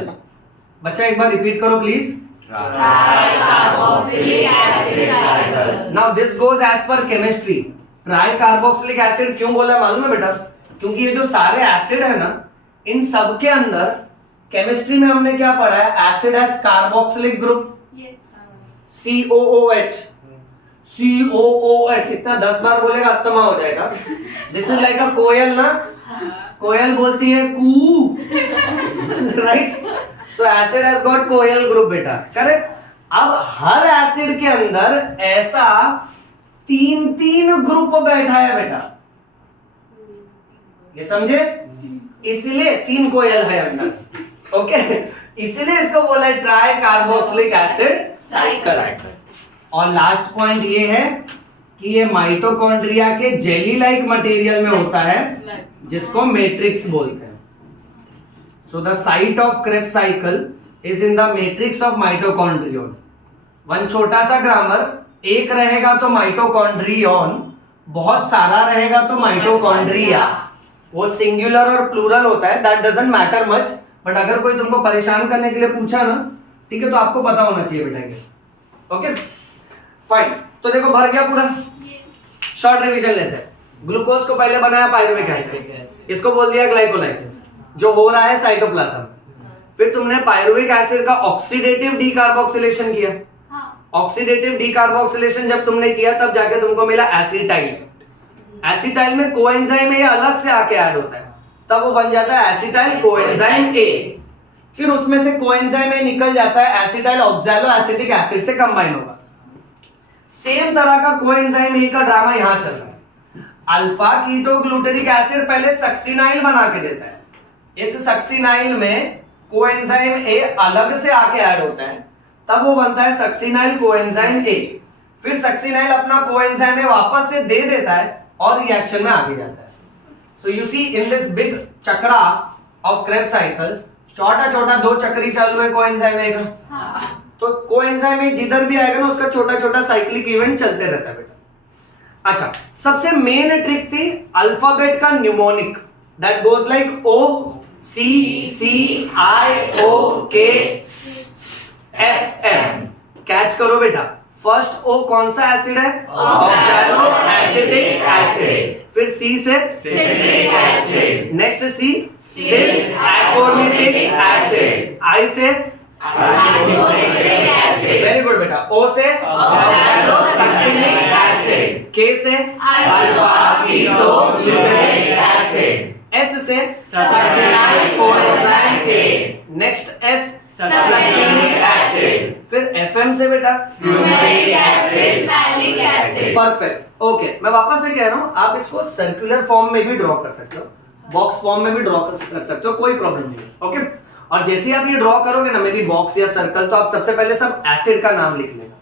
बच्चा एक बार रिपीट करो please. Tricarboxylic acid cycle. Now this goes as per chemistry. Tricarboxylic acid क्यों बोला मालूम है बेटा? क्योंकि ये जो सारे एसिड है ना, इन सब के अंदर केमिस्ट्री में हमने क्या पढ़ा है? Acid has carboxylic group COOH। COOH इतना 10 बार बोलेगा अस्थमा हो जाएगा। दिस इज लाइक अ कोयल ना, कोयल बोलती है कू, right? So acid has got कोयल ग्रुप बेटा, करेक्ट? अब हर एसिड के अंदर ऐसा 3 ग्रुप बैठा है बेटा, ये समझे? इसलिए 3 कोयल है अंदर, ओके? इसलिए इसको बोला है ट्राई कार्बोक्सिलिक एसिड साइकिल। और लास्ट पॉइंट ये है कि ये माइटोकॉन्ड्रिया के जेली लाइक मटेरियल में होता है, जिसको मैट्रिक्स बोलते हैं। So the site of Krebs cycle is in the matrix of mitochondrion. One छोटा सा ग्रामर, एक रहेगा तो माइटोकॉन्ड्रियन, बहुत सारा रहेगा तो माइटोकॉन्ड्रिया। वो सिंगुलर और प्लूरल होता है, that doesn't matter much, but अगर कोई तुमको परेशान करने के लिए पूछा ना, ठीक है, तो आपको पता होना चाहिए बेटा ये, ओके? फाइन। तो देखो भर गया पूरा। शॉर्ट रिवीजन लेते हैं। ग्लूकोज को पहले बनाया पायरुविक एसिड, इसको बोल दिया ग्लाइकोलाइसिस, जो हो रहा है साइटोप्लाज्म। फिर तुमने पायरुविक एसिड का ऑक्सीडेटिव डीकार्बोक्सिलेशन किया। ऑक्सीडेटिव डीकार्बोक्सिलेशन जब तुमने किया तब जाके तुमको मिला एसिटाइल। एसिटाइल में कोएंजाइम ए अलग से आके ऐड होता है, तब वो बन जाता है एसिटाइल कोएंजाइम ए। फिर उसमें से कोएंजाइम ए निकल जाता है, एसिटाइल ऑक्सैलो एसिटिक एसिड से कंबाइन होगा। सेम तरह का कोएंजाइम ए का ड्रामा यहां चल रहा है। अल्फा कीटोग्लूटेरिक एसिड पहले सक्सिनाइल बना के देता है, इस सक्सिनाइल में कोएंजाइम ए अलग से आके ऐड होता है, तब वो बनता है सक्सिनाइल कोएंजाइम ए। फिर सक्सिनाइल अपना कोएंजाइम ए वापस से दे देता है और रिएक्शन में आगे जाता है। So you see in this big chakra of Krebs cycle, छोटा छोटा 2 चक्री चालू है कोएंजाइम ए का। तो कोएंजाइम ए जिधर भी आएगा ना, उसका छोटा छोटा साइक्लिक इवेंट चलते रहता है बेटा। अच्छा, सबसे मेन ट्रिक थी अल्फाबेट का mnemonic, that goes like O C C I O K F M। Catch करो बेटा, फर्स्ट O कौन सा एसिड है? Oxaloacetic acid. फिर C से Citric acid। Next C cis aconitic acid. I से Isocitric acid। वेरी गुड बेटा। O से ऑक्सैलो सक्सिनिक एसिड। K से अल्फा कीटोग्लूटेरिक एसिड। S से succinyl coenzyme A. Next S succinic acid. फिर FM से बेटा Fumaric acid, malic acid। Perfect, okay. मैं वापस से कह रहा हूं, आप इसको सर्कुलर फॉर्म में भी ड्रॉ कर सकते हो, बॉक्स फॉर्म में भी ड्रॉ कर सकते हो, कोई प्रॉब्लम नहीं है, ओके? और जैसे ही आप ये ड्रॉ करोगे ना, मे बी बॉक्स या सर्कल, तो आप सबसे पहले सब एसिड का नाम लिख लेना,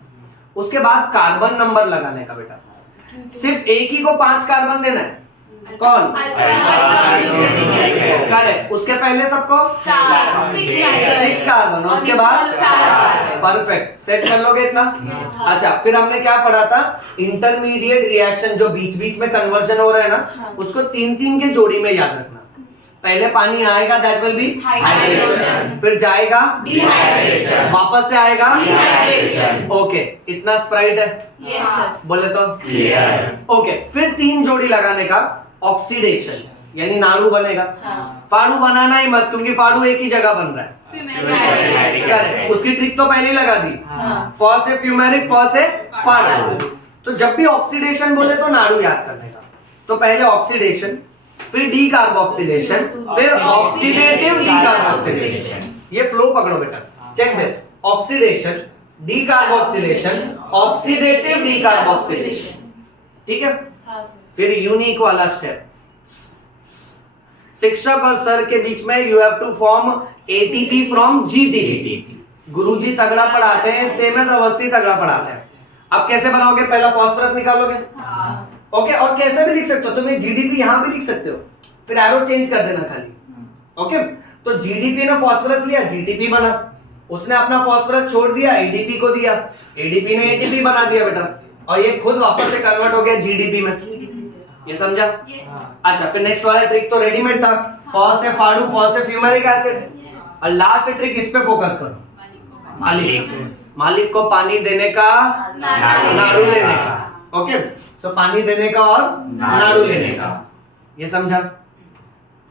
उसके बाद कार्बन नंबर लगाने का बेटा। सिर्फ एक ही को 5 कार्बन देना है, कौन? करेक्ट। उसके पहले सबको 6 कार्बन, और उसके बाद परफेक्ट, सेट कर लोगे इतना। अच्छा, फिर हमने क्या पढ़ा था? इंटरमीडिएट रिएक्शन, जो बीच बीच में कन्वर्जन हो रहा है ना, उसको 3-3 के जोड़ी में याद रखना। पहले पानी आएगा, दैट विल बी हाइड्रेशन, फिर जाएगा डिहाइड्रेशन, वापस से आएगा डिहाइड्रेशन। ओके, इतना स्प्राइट है, यस बोले तो क्लियर। ओके। फिर 3 जोड़ी लगाने का, ऑक्सीडेशन यानी नाड़ू बनेगा। फाड़ू बनाना ही मत, क्योंकि फाड़ू एक ही जगह बन रहा है। करेक्ट, उसकी ट्रिक तो पहले ही लगा दी। फ से फ्यूमेरिक, फ से फाड़ू। तो जब भी ऑक्सीडेशन बोले तो नाड़ू याद करने का। तो पहले ऑक्सीडेशन, फिर डीकार्बोक्सिलेशन, फिर ऑक्सीडेटिव डीकार्बोक्सिलेशन। ये फ्लो पकड़ो बेटा, check this. Oxidation, decarboxylation, oxidative decarboxylation, ठीक है? फिर यूनिक वाला स्टेप, शिक्षक और सर के बीच में you have to form ATP from GTP. गुरुजी तगड़ा पढ़ाते हैं, सेम एज अवस्थी तगड़ा पढ़ाते हैं। अब कैसे बनाओगे, पहला फास्फोरस निकालोगे, हाँ। ओके, और कैसे भी लिख सकते हो, तुम जीडीपी यहां भी लिख सकते हो, फिर एरो चेंज कर देना खाली, ओके। तो जीडीपी ने फास्फोरस लिया, जीडीपी बना, उसने अपना फास्फोरस छोड़ दिया, एडीपी को दिया, एडीपी ने एटीपी बना दिया बेटा, और ये खुद वापस से कन्वर्ट हो गया जीडीपी में, ये समझा? अच्छा, फिर नेक्स्ट वाला ट्रिक तो रेडीमेड था, फॉस से फाडू, फॉस से फ्यूमेरिक एसिड, और लास्ट ट्रिक इस पे फोकस करो, मालिक को पानी देने का, नाड़ू लेने का, ओके। सो पानी देने का और नाड़ू लेने का, ये समझा?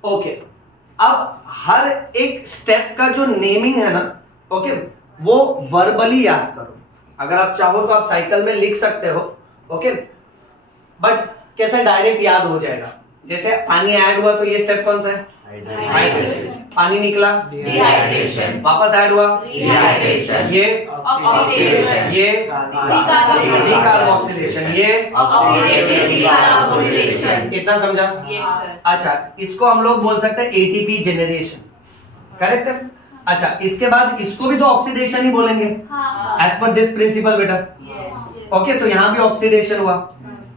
ओके। अब हर एक स्टेप का जो नेमिंग है ना, ओके, वो वर्बली याद करो, अगर आप चाहो तो आप साइकिल में लिख सकते हो, ओके, बट कैसे डायरेक्ट याद हो जाएगा, जैसे पानी ऐड हुआ तो ये स्टेप कौन सा है, हाइड्रेशन, पानी निकला, डिहाइड्रेशन, वापस ऐड हुआ, रिहाइड्रेशन, ये ऑक्सीडेशन, ये डीकार्बोक्सिलेशन, ये ऑक्सीडेटिव डीकार्बोक्सिलेशन। इतना समझा? अच्छा, इसको हम लोग बोल सकते हैं एटीपी जनरेशन, करेक्ट है? अच्छा, इसके बाद इसको भी तो ऑक्सीडेशन ही बोलेंगे एज पर दिस प्रिंसिपल बेटा, ओके। तो यहाँ भी ऑक्सीडेशन हुआ,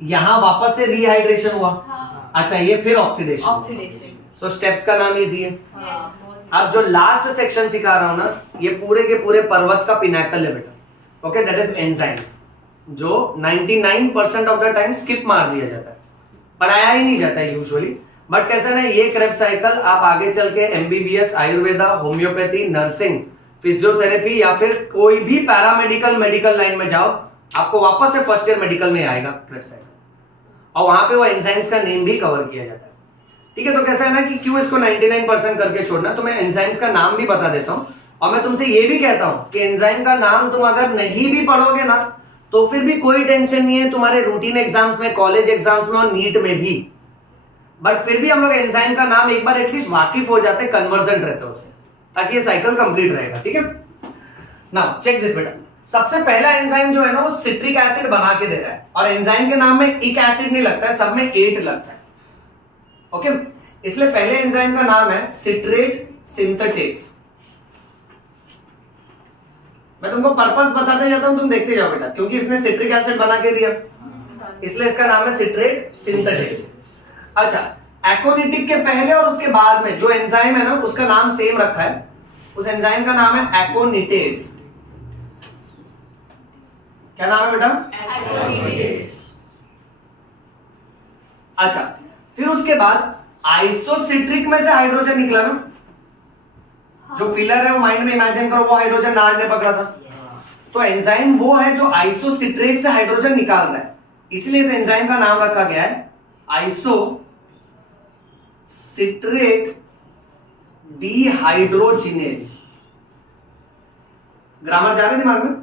यहाँ वापस से रिहाइड्रेशन हुआ, अच्छा, ये फिर ऑक्सीडेशन, सो स्टेप्स का नाम इजी है। अब जो लास्ट सेक्शन सिखा रहा हूं ना, ये पूरे के पूरे पर्वत का पिनाकल है बेटा, ओके, दैट इज एंजाइम्स, जो 99% ऑफ द टाइम स्किप मार दिया जाता है, पढ़ाया ही नहीं जाता है यूजुअली, बट कैसे ना, ये क्रेब साइकिल आप आगे चल के MBBS, Ayurveda, homeopathy, nursing, physiotherapy या फिर कोई भी पैरामेडिकल मेडिकल लाइन में जाओ, आपको वापस से फर्स्ट ईयर मेडिकल में आएगा क्रेब साइकिल, और वहां पे वो एंजाइम्स का नेम भी कवर किया जाता है, ठीक है। तो कैसा है ना कि क्यों इसको 99% करके छोड़ना, तो मैं एंजाइम्स का नाम भी बता देता हूं, और मैं तुमसे ये भी कहता हूं कि एंजाइम का नाम तुम अगर नहीं भी पढ़ोगे ना, तो फिर भी कोई टेंशन नहीं है, तुम्हारे रूटीन एग्जाम्स में, कॉलेज एग्जाम्स में और नीट में भी, बट फिर भी हम लोग एंजाइम का नाम एक बार एटलीस्ट वाकिफ हो जाते, कन्वर्जेंट रहते उससे, ताकि ये साइकिल कंप्लीट रहेगा, ठीक है। नाउ चेक दिस बेटा, सबसे पहला एंजाइम जो है ना, वो सिट्रिक एसिड बना के दे रहा है, और एंजाइम के नाम में इक एसिड नहीं लगता है, सब में 8 लगता है, ओके। इसलिए पहले एंजाइम का नाम है सिट्रेट सिंथेटेस। मैं तुमको पर्पस बताते जाता हूं, तुम देखते जाओ बेटा, क्योंकि इसने सिट्रिक एसिड बना के दिया, इसलिए इसका नाम है सिट्रेट सिंथेटेस। अच्छा, एकोनिटिक के पहले और उसके बाद में जो एंजाइम है ना, उसका नाम सेम रखा है, उस एंजाइम का नाम है एकोनिटेस। क्या नाम है बेटा? अच्छा, फिर उसके बाद आइसोसिट्रिक में से हाइड्रोजन निकला ना, जो फिलर है वो माइंड में इमेजिन करो, वो हाइड्रोजन नार्ड ने पकड़ा था, तो एंजाइम वो है जो आइसोसिट्रेट से हाइड्रोजन निकाल रहा है, इसलिए इस एंजाइम का नाम रखा गया है आइसोसिट्रेट डिहाइड्रोजिनेज। ग्रामर जा रहे दिमाग में?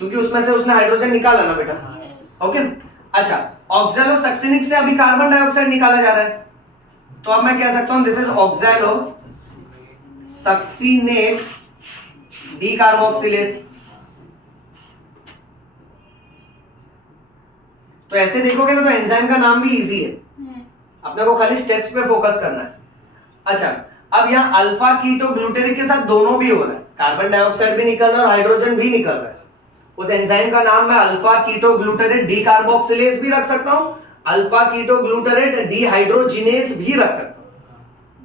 क्योंकि उसमें से उसने हाइड्रोजन निकाला ना बेटा, ओके। अच्छा, ऑक्सैलोसक्सिनिक से अभी कार्बन डाइऑक्साइड निकाला जा रहा है, तो अब मैं कह सकता हूं दिस इज ऑक्सैलोसक्सिनेट डीकार्बोक्सिलेज। तो ऐसे देखोगे ना, तो एंजाइम का नाम भी इजी है, अपने को खाली स्टेप्स पे फोकस करना है। अच्छा, अब यहाँ अल्फा कीटो ग्लूटेरिक के साथ दोनों भी हो रहा है, कार्बन डाइऑक्साइड भी निकल रहा है और हाइड्रोजन भी निकल रहा है, उस एंजाइम का नाम मैं अल्फा कीटो ग्लूटेरेट डीकार्बोक्सिलेज भी रख सकता हूं, अल्फा कीटो ग्लूटेरेट डिहाइड्रोजिनेज भी रख सकता हूं,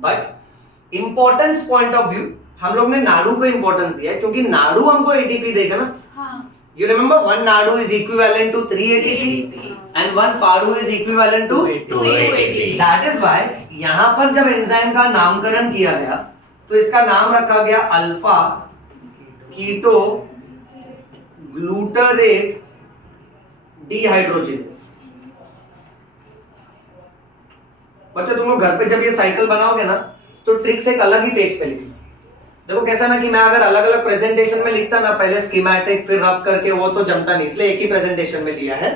but importance point of view हम लोग ने नाड़ू को इंपॉर्टेंस दिया है, क्योंकि नाड़ू हमको एटीपी देगा ना। You remember one nadu is equivalent to 3 ATP and one fadu is equivalent to 2 ATP. That is why यहाँ पर जब एंजाइम का नामकरण किया गया, तो इसका नाम रखा गया अल्फा कीटो ग्लूटरेट डिहाइड्रोजिनेज। बच्चों, तुम लोग घर पे जब ये साइकिल बनाओगे ना, तो ट्रिक्स एक अलग ही पेज पे लिखना। देखो कैसा ना कि मैं अगर अलग अलग प्रेजेंटेशन में लिखता ना, पहले स्कीमेटिक फिर रब करके, वो तो जमता नहीं, इसलिए एक ही प्रेजेंटेशन में लिया है,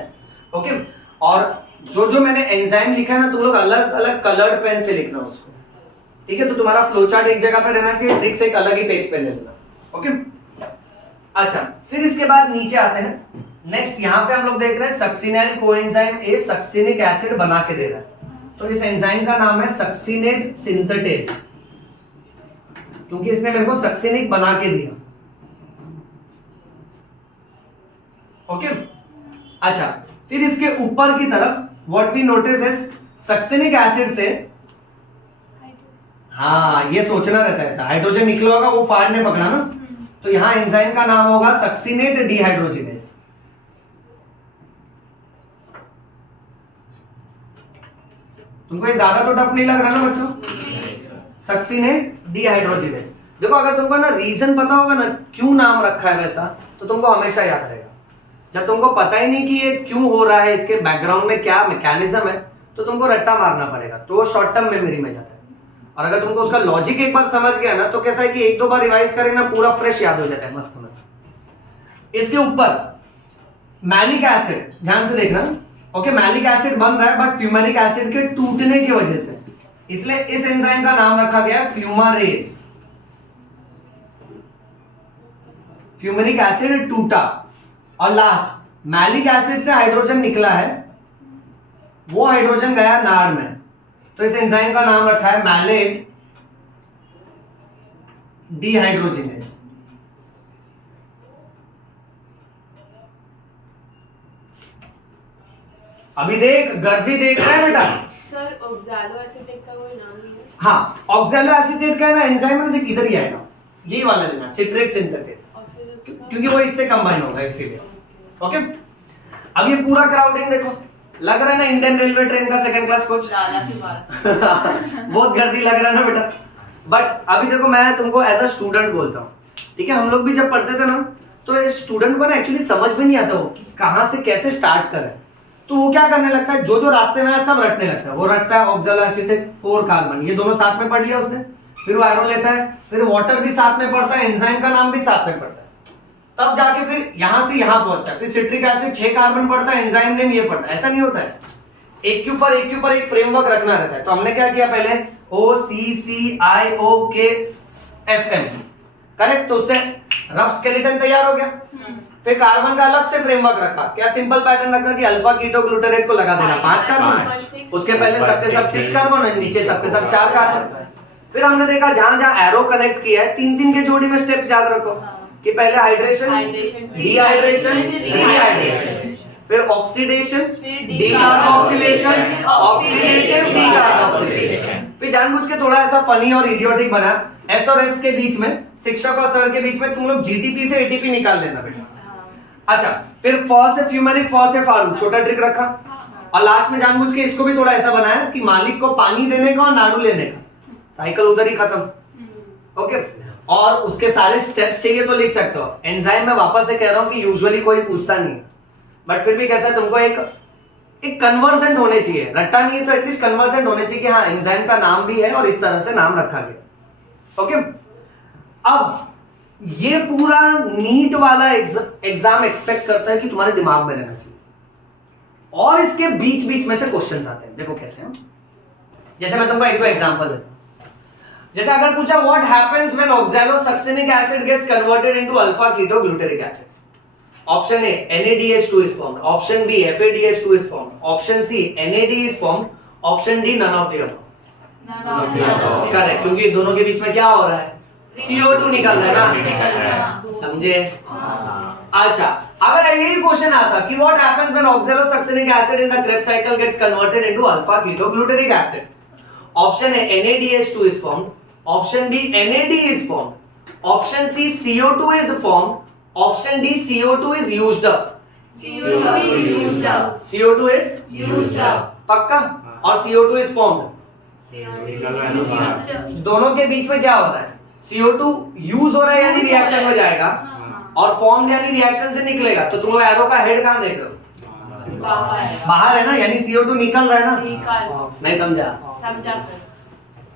ओके। और जो जो मैंने एंजाइम लिखा है ना, तुम लोग अलग अलग कलर्ड पेन से लिखना उसको, ठीक है। तो तुम्हारा फ्लो चार्ट एक जगह पे रहना चाहिए, ट्रिक्स एक अलग ही पेज पे ले लेना, ओके। अच्छा, फिर इसके बाद नीचे आते हैं, नेक्स्ट यहाँ पे हम लोग देख रहे हैं सक्सिनेल कोएंजाइम ए सक्सिनिक एसिड बना के दे रहा है, तो इस एंजाइम का नाम है सक्सिनेट सिंथेटेज, क्योंकि इसने मेरे को सक्सिनिक बना के दिया, ओके। अच्छा, फिर इसके ऊपर की तरफ what we notice is succinic acid से, हाँ ये सोचना रहता है, ऐसा हाइड्रोजन निकला होगा वो फाड़ ने पकड़ा ना, तो यहां एंजाइम का नाम होगा सक्सिनेट डिहाइड्रोजिनेस। तुमको ये ज्यादा तो टफ नहीं लग रहा ना बच्चों? Succinate dehydrogenase. देखो अगर तुमको ना रीजन पता होगा ना क्यों नाम रखा है वैसा, तो तुमको हमेशा याद रहेगा। जब तुमको पता ही नहीं कि ये क्यों हो रहा है, इसके बैकग्राउंड में क्या मैकेनिज्म है, तो तुमको रट्टा मारना पड़ेगा, तो वो शॉर्ट टर्म मेमोरी में जाता है। और अगर तुमको उसका लॉजिक एक बार समझ गया ना, तो कैसा है कि एक दो बार रिवाइज करेंगे ना, पूरा फ्रेश याद हो जाता है मस्त में। इसके ऊपर मैलिक एसिड, ध्यान से देखना, ओके मैलिक एसिड बन रहा है बट फ्यूमेरिक एसिड के टूटने की वजह से, इसलिए इस एंजाइम का नाम रखा गया है फ्यूमारेज। फ्यूमेरिक एसिड टूटा, और लास्ट मैलिक एसिड से हाइड्रोजन निकला है, वो हाइड्रोजन गया नाड़ में, तो इस एंजाइम का नाम रखा है मैलेट डिहाइड्रोजिनेस। अभी देख गर्दी देख रहा है बेटा। सर ऑक्सैलो एसीटेट का कोई नाम नहीं है? हाँ ऑक्सैलो एसीटेट का है ना एंजाइम में, देख इधर ही आएगा, यही वाला लेना सिट्रेट सिंथेसिस, और फिर उसका क्योंकि वो इससे कंबाइन होगा इसीलिए। ओके अब ये पूरा क्राउडिंग देखो, लग रहा है ना इंडियन रेलवे ट्रेन का सेकंड क्लास कोच। दादा से बात बहुत गर्दी लग रहा है ना बेटा, बट अभी देखो मैं तुमको एज अ स्टूडेंट बोलता हूँ, ठीक है? हम लोग भी जब पढ़ते थे ना, तो स्टूडेंट को ना एक्चुअली समझ में नहीं आता हो कि कहाँ से कैसे स्टार्ट करें, तो वो क्या करने लगता है, जो जो रास्ते में है सब रटने लगता है। वो रटता है ऑक्सैलो एसीटेट 4 कार्बन, ये दोनों साथ में पढ़ लिया उसने, फिर वो आयरो लेता है, फिर वाटर भी साथ में पढ़ता है, एंजाइम का नाम भी साथ में पढ़ता है, तब जाके फिर यहां से यहां पहुंचता है। फिर सिट्रिक एसिड 6 कार्बन पढ़ता है, एंजाइम नेम ये पढ़ता है। ऐसा नहीं होता है, एक के ऊपर एक फ्रेमवर्क रखना रहता है। तो हमने क्या किया पहले, OCCIOKFM, करेक्ट? तो उससे रफ स्केलेटन तैयार हो गया। फिर कार्बन का अलग से फ्रेमवर्क रखा, क्या सिंपल पैटर्न रखा कि अल्फा कीटो ग्लूटारेट को लगा देना 5 कार्बन, उसके पहले सबके सब 6 कार्बन और नीचे सबके सब 4 कार्बन। फिर हमने देखा जहां जहां एरो कनेक्ट किया है 3-3 के जोड़ी में स्टेप्स याद रखो कि पहले हाइड्रेशन, डिहाइड्रेशन, रीहाइड्रेशन, फिर ऑक्सीडेशन, डीकार्बोक्सिलेशन, ऑक्सीडेटिव डीकार्बोक्सिलेशन। फिर जानबूझ के थोड़ा ऐसा फनी और इडियोटिक बना, एस और एस के बीच में, शिक्षक और सर के बीच में तुम लोग जीटीपी से एटीपी निकाल लेना बेटा। अच्छा, फिर फॉ से फ्यूमेरिक, फॉ से फाड़ू, छोटा ट्रिक रखा, और लास्ट में जानबूझ के इसको भी थोड़ा ऐसा बनाया कि मालिक को पानी देने का और नाड़ू लेने का, साइकिल उधर ही खत्म। ओके, और उसके सारे स्टेप्स चाहिए तो लिख सकते हो। एंजाइम में वापस से कह रहा हूं कि यूजुअली कोई पूछता नहीं है, बट फिर भी कैसा है, तुमको एक कन्वर्सेंट होने चाहिए, रट्टा नहीं है तो एटलीस्ट कन्वर्सेंट होने चाहिए कि हाँ एंजाइम का नाम भी है और इस तरह से नाम रखा गया। ओके, अब ये पूरा नीट वाला एग्जाम एक्सपेक्ट करता है कि तुम्हारे दिमाग में रहना चाहिए, और इसके बीच बीच में से क्वेश्चंस आते हैं। देखो कैसे हैं, जैसे मैं तुमको एक दो एग्जांपल देता हूं। जैसे अगर पूछा what happens when oxalosuccinic acid gets converted into alpha keto glutaric acid. Option A NaDH2 is formed, option B FADH2 is formed, option C NAD is formed, option D none of the above। Correct, क्योंकि दोनों के बीच में क्या हो रहा है, CO2 निकल रहा है ना, समझे? अच्छा, अगर यही क्वेश्चन आता कि what happens when oxalosuccinic acid in the Krebs cycle gets converted into alpha keto glutaric acid. Option A NaDH2 is formed, option B NAD is formed, option C CO2 is formed, option D CO2 is used up। CO2 is पक्का, और CO2 is formed, दोनों के बीच में क्या हो रहा है, CO2 यूज हो रहा है यानी रिएक्शन में जाएगा, और फॉर्म यानी रिएक्शन से निकलेगा। तो तुम लोग एरो का हेड कहां देख रहे हो, बाहर है ना, यानी CO2 निकल रहा है ना, नहीं समझा? सर।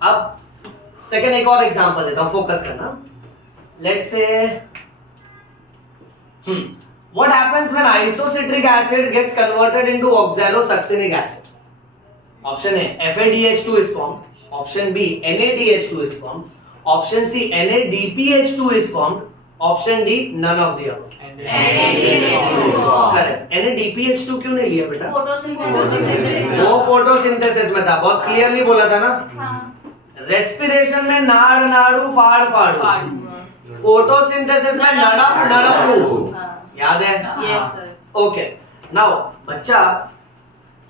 अब सेकंड एक और एग्जांपल देता हूं, फोकस करना। Let's say what happens when isocitric acid gets converted into oxalosuccinic acid? Option A FADH2 is formed, option B NaDH2 is formed, option C NaDPH2 is formed, option D none of the above। Correct, NaDPH2 क्यों नहीं लिया बेटा? वो photosynthesis में था, बहुत clearly बोला था ना। रेस्पिरेशन में नाड़ नाड़ू फाड़ फाड़ू, फोटोसिंथेसिस में नड़प नड़पू, याद है? Yes sir. ओके, नाउ बच्चा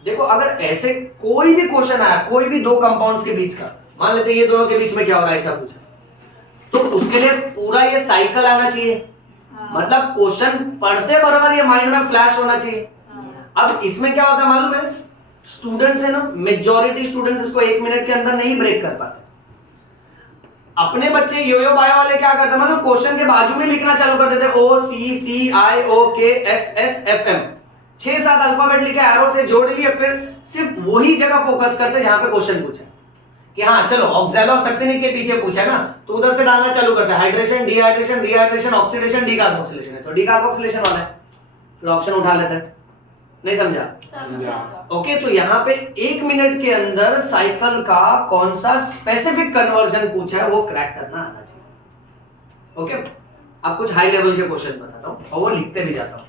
देखो, अगर ऐसे कोई भी क्वेश्चन आया, कोई भी दो कंपाउंड्स के बीच का, मान लेते हैं ये दोनों के बीच में क्या हो रहा है ऐसा पूछा, तो उसके लिए पूरा ये साइकिल आना चाहिए। मतलब क्वेश्चन पढ़ते बराबर ये माइंड में फ्लैश होना चाहिए। अब इसमें क्या होता है मालूम है, स्टूडेंट्स है ना, मेजॉरिटी स्टूडेंट्स इसको 1 मिनट के अंदर नहीं ब्रेक कर पाते। अपने बच्चे यो बायो वाले क्या करते हैं मालूम, क्वेश्चन के बाजू में लिखना चालू कर देते, OCCIOKSSFM 6-7 अल्फाबेट लिखे, एरो से जोड़ लिए, फिर सिर्फ वही जगह फोकस करते जहां पे क्वेश्चन पूछा कि हाँ चलो ऑक्सैलो सक्सेनिक के पीछे पूछा है ना, तो उधर से डालना चालू करते हैं, hydration, dehydration, rehydration, oxidation, decarboxylation है तो डीकार्बोक्सिलेशन वाला है, फिर ऑप्शन उठा लेते हैं। नहीं समझा? ओके, तो यहाँ पे 1 मिनट के अंदर साइकिल का कौन सा स्पेसिफिक कन्वर्जन पूछा है वो क्रैक करना आना चाहिए। ओके, अब कुछ हाई लेवल के क्वेश्चन बताता हूं और वो लिखते भी जाता हूं।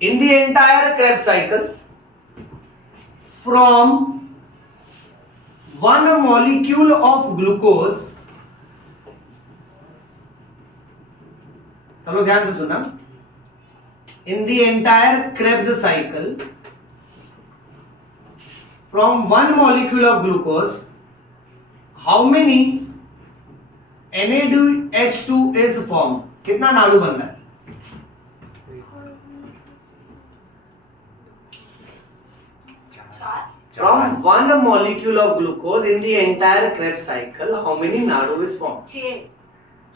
In the entire Krebs cycle from 1 molecule of glucose, सब लोग ध्यान से सुनना, in the entire Krebs cycle from 1 molecule of glucose how many NaDH2 is formed? कितना नाड़ू बन रहा है? From 1 molecule of glucose in the entire Krebs cycle how many Nadu is formed?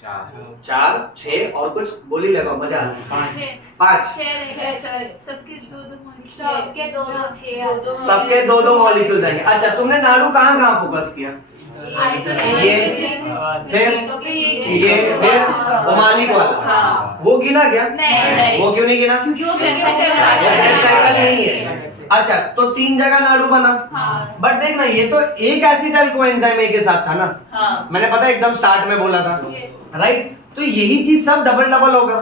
4, 6 और कुछ बोली लगाओ, मजा आ रहा है। 5 सबके दो मॉलिक्यूल्स आएंगे। अच्छा, तुमने नाड़ू कहाँ कहाँ फोकस किया? ये, फिर ये, फिर मालिक वाला, वो गिना क्या? वो क्यों नहीं गिना? क्योंकि वो क्रेब्स साइकिल नहीं है। अच्छा, तो 3 जगह नाड़ू बना, बट देखना ये तो एक एसिटाइल कोएंजाइम के साथ था ना, मैंने पता एकदम स्टार्ट में बोला था, राइट? तो यही चीज सब डबल होगा,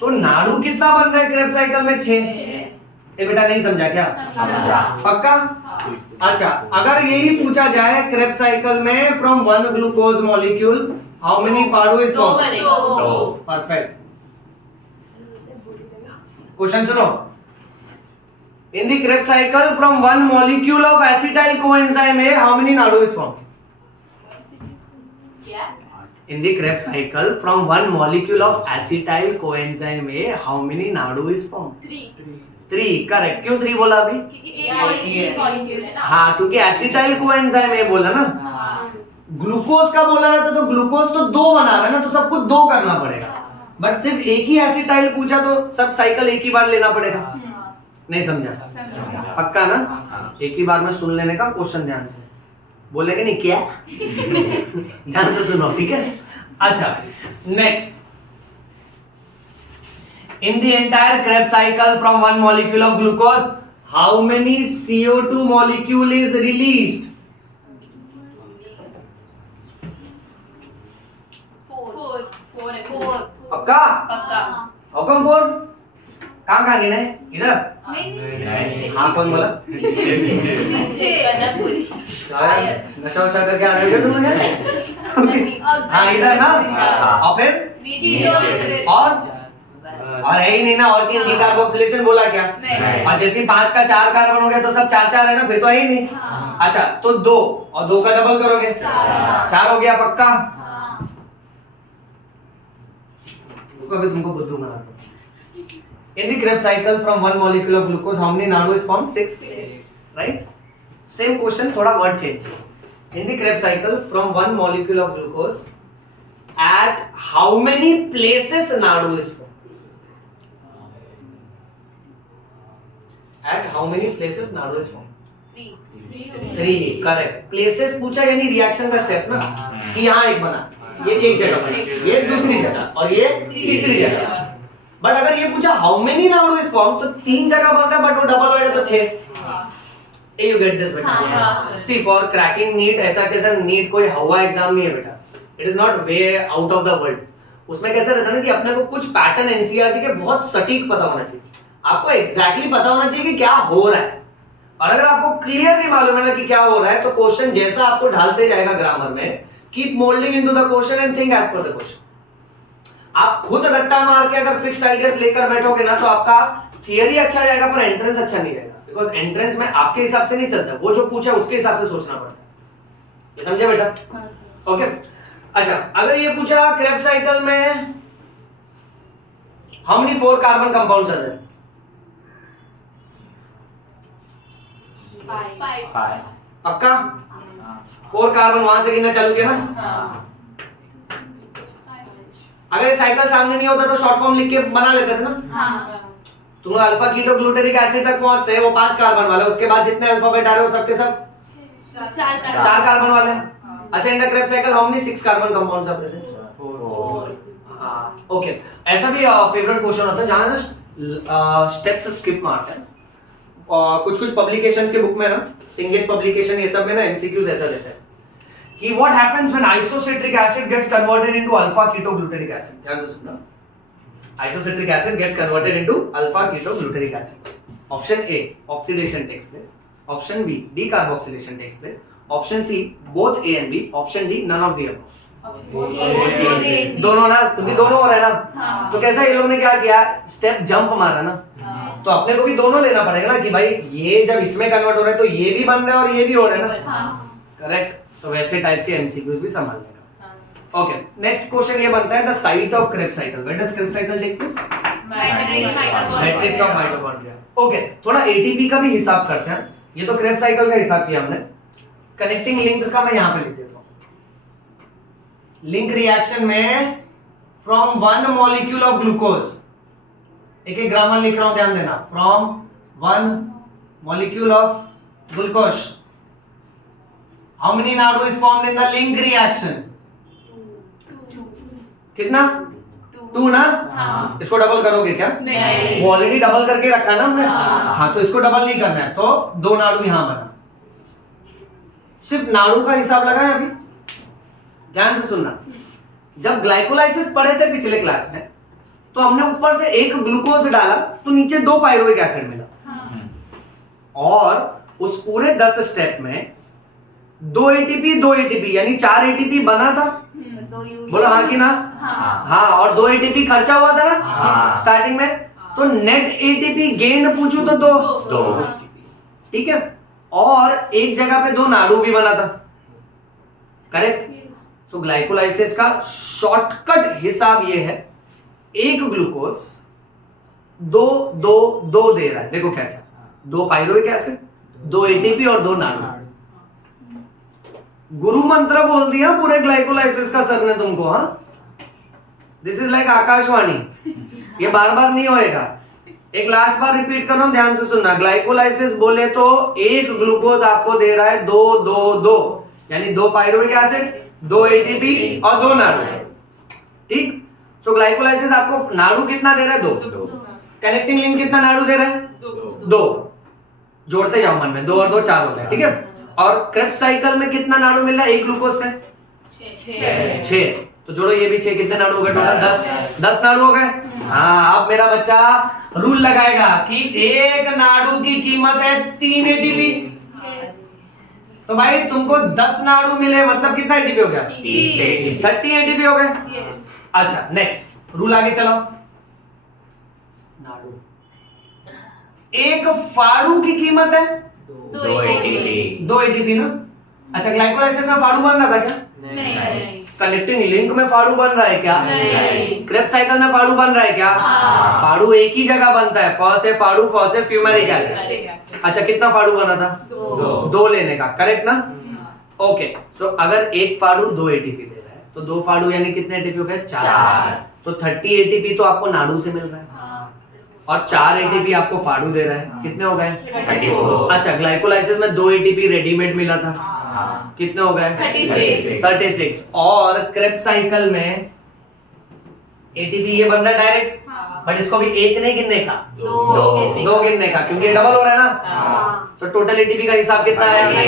तो नाड़ू कितना बन रहा है क्रेब्स साइकिल में? 6। ये बेटा नहीं समझा क्या? पक्का? अच्छा, अगर यही पूछा जाए क्रेब्स साइकिल में from 1 glucose molecule how many FADH is formed? Perfect. Question सुनो, in the Krebs cycle from 1 molecule of acetyl coenzyme A how many nadu is formed? In the Krebs cycle from 1 molecule of acetyl coenzyme A how many nadu is formed? 3 correct. क्यों 3 बोला अभी? हाँ, क्योंकि acetyl coenzyme A बोला ना, glucose का बोला रहता तो ग्लूकोज तो 2 बना रहा है ना, तो सब कुछ 2 करना पड़ेगा, बट सिर्फ एक ही एसिटाइल पूछा तो सब साइकिल एक ही बार लेना पड़ेगा। नहीं समझा? पक्का ना? एक ही बार में सुन लेने का क्वेश्चन ध्यान से बोलेगे नहीं क्या? ध्यान से सुनो, ठीक है? अच्छा, next, in the entire Krebs cycle from 1 molecule of glucose how many CO2 molecule is released? 4 पक्का? How come 4? कहाँ गिने? इधर? हाँ, कौन बोला? नशा वशा करके आ रहे हो तुम लोग? हाँ, इधर ना, और फिर और है ही नहीं ना, और की डीकार्बोक्सिलेशन बोला क्या? और जैसे 5 का 4 कार्बन हो गया तो सब 4 है ना, फिर तो है ही नहीं। अच्छा, तो 2 और 2 का डबल करोगे 4 हो गया। पक्का? अभी तुमको बुद्धू बना दो। In the Krebs cycle from 1 molecule of glucose how many NADU is formed? 6, right? Same question, थोड़ा word change. In the Krebs cycle from 1 molecule of glucose at how many places NADU is formed? At how many places NADU is formed? 3, correct. Places पूछा यानी reaction का step ना, कि यहाँ एक बना, ये एक जगह बना, ये दूसरी जगह और ये तीसरी जगह। बट अगर ये पूछा हाउ मेनी नाउडू इज फॉर्म, तो 3 जगह बन रहा है, बट वो डबल हो जाएगा तो 6। यू गेट दिस बेटा? सी फॉर क्रैकिंग नीट, ऐसा कैसा नीट कोई हवा एग्जाम नहीं है बेटा, it is not way out of the world. उसमें कैसा रहता है ना कि अपने को कुछ पैटर्न एनसीईआरटी के बहुत सटीक पता होना चाहिए, आपको एग्जैक्टली पता होना चाहिए कि क्या हो रहा है। और अगर आपको क्लियर नहीं मालूम है ना कि क्या हो रहा है, तो क्वेश्चन जैसा आपको ढालते जाएगा ग्रामर में, keep moulding into the question and think as per the question. आप खुद रट्टा मार के अगर फिक्स्ड आइडियाज लेकर बैठोगे ना तो आपका थियरी अच्छा जाएगा पर एंट्रेंस अच्छा नहीं जाएगा, बिकॉज एंट्रेंस में आपके हिसाब से नहीं चलता, वो जो पूछा उसके हिसाब से सोचना पड़ता है। ये समझे बेटा? हाँ सर। ओके अच्छा, अगर ये पूछा क्रेब्स साइकिल में how many 4 carbon compounds are there? 5 5 पक्का? 4 कार्बन वहां से गिनना चालू किया ना? हाँ अगर ये साइकिल सामने नहीं होता तो शॉर्ट फॉर्म लिख के बना लेते थे ना। हाँ तुम लोग अल्फा कीटो ग्लूटेरिक एसिड तक पहुंचते हैं, वो 5 कार्बन वाला, उसके बाद जितने अल्फाबेट आ रहे हो सबके सब 4 कार्बन वाले हैं। अच्छा, in the Krebs cycle how many 6 carbon compounds are present? 4। Okay, ऐसा भी फेवरेट क्वेश्चन होता है जहां ना स्टेप्स स्किप मारते हैं। कुछ कुछ पब्लिकेशंस के बुक में ना, सिंगेट पब्लिकेशन ये सब में ना एमसीक्यूज ऐसा देते हैं कि what happens when isocitric acid gets converted into alpha keto glutaric acid. ध्यान से सुनना, isocitric acid gets converted into alpha keto glutaric acid. Option A, oxidation takes place. Option B, decarboxylation takes place. Option C, both A and B. Option D, none of the above. दोनों ना, क्योंकि दोनों हो रहा है ना। हाँ। तो कैसा ये लोग ने क्या किया, स्टेप जंप मारा ना, तो अपने को भी दोनों लेना पड़ेगा ना कि भाई ये जब इसमें कन्वर्ट हो रहा है तो ये भी बन रहा है और ये भी हो रहा है ना। करेक्ट? तो वैसे टाइप के एमसीक्यूज भी संभाल लेगा। ओके, नेक्स्ट क्वेश्चन ये बनता है the site of Krebs cycle. Where does Krebs cycle take place? Matrix of mitochondria. Okay, थोड़ा एटीपी का भी हिसाब करते हैं। ये तो क्रेब्स साइकिल का हिसाब किया हमने, कनेक्टिंग लिंक का मैं यहां पे लिख देता हूं। लिंक रिएक्शन में फ्रॉम 1 मॉलिक्यूल ऑफ ग्लूकोज, एक एक ग्रामर लिख रहा हूं, ध्यान देना। From 1 molecule of glucose how many Nadu is formed in the link reaction? कितना? 2 ना? हाँ। इसको डबल करोगे क्या? नहीं। वो ऑलरेडी डबल करके रखा है ना हमने। हाँ। हाँ, तो इसको डबल नहीं करना है, तो 2 नाडू यहां बना। सिर्फ नाडू का हिसाब लगा है अभी, ध्यान से सुनना। जब ग्लाइकोलाइसिस पढ़े थे पिछले क्लास में, तो हमने ऊपर से 1 ग्लूकोज डाला तो नीचे 2 पायरुविक एसिड मिला। और उस पूरे 10 स्टेप में 2 एटीपी 2 एटीपी यानी 4 एटीपी बना था। बोलो हाँ कि ना? हाँ, और 2 एटीपी खर्चा हुआ था ना हाँ। स्टार्टिंग में। तो नेट एटीपी गेन पूछूं तो 2। ठीक है, और एक जगह पे 2 नाडू भी बना था। करेक्ट? तो ग्लाइकोलाइसिस का शॉर्टकट हिसाब ये है, 1 ग्लूकोज 2 दे रहा है। देखो क्या क्या, 2 पायरुविक एसिड, 2 एटीपी और 2 नाडू। गुरु मंत्र बोल दिया पूरे ग्लाइकोलाइसिस का सर ने तुमको। हाँ, दिस इज लाइक आकाशवाणी, ये बार बार नहीं होएगा। एक लास्ट बार रिपीट कर रहा हूं, ध्यान से सुनना। ग्लाइकोलाइसिस बोले तो 1 ग्लूकोज आपको दे रहा है 2 यानी 2 पायरुविक एसिड, 2 एटीपी और 2 नाडू। ठीक? तो ग्लाइकोलाइसिस आपको नाडू कितना दे रहा है? 2। कनेक्टिंग लिंक कितना नाडू दे रहा है? 2। जोड़ते जाओ मन में, 2 और 2 4 होता है। ठीक है, और क्रेब्स साइकिल में कितना नाडू मिल रहा है 1 ग्लूकोज से? 6। तो जोड़ो ये भी 6, कितने नाडू हो गए टोटल? 10 नाडू हो गए। हाँ, अब मेरा बच्चा रूल लगाएगा कि 1 नाडू की कीमत है 3 एटीपी। तो भाई तुमको 10 नाडू मिले मतलब कितना एटीपी हो गया? 30 एटीपी हो गए। अच्छा, नेक्स्ट रूल आगे चलाओ। नाडू, 1 फाड़ू की कीमत है 2 एटीपी ना। अच्छा, ग्लाइकोलाइसिस में फाड़ू बन रहा था क्या? नहीं। कनेक्टिंग लिंक में फाड़ू बन रहा है क्या? नहीं। क्रेब्स साइकिल में फाड़ू बन रहा है क्या? हाँ। फाड़ू एक ही जगह बनता है, फ से फाड़ू, फ से फ्यूमेरिक एसिड। अच्छा, कितना फाड़ू बना था? 2 लेने का। करेक्ट ना? ओके, सो अगर 1 फाड़ू 2 एटीपी दे रहा है तो 2 फाड़ू यानी कितने एटीपी हो गए? 4। तो 30 एटीपी तो आपको नाडू से मिल रहा है, और 4 एटीपी आपको फाड़ू दे रहा है। कितने हो गए? 34। अच्छा, ग्लाइकोलाइसिस में 2 एटीपी रेडीमेड मिला था, कितने हो गए? 36। और क्रेब्स साइकिल में एटीपी ये बन रहा है डायरेक्ट, बट इसको भी 1 नहीं गिनने का, 2 गिनने का, क्योंकि डबल हो रहा है ना। तो टोटल एटीपी का हिसाब कितना है?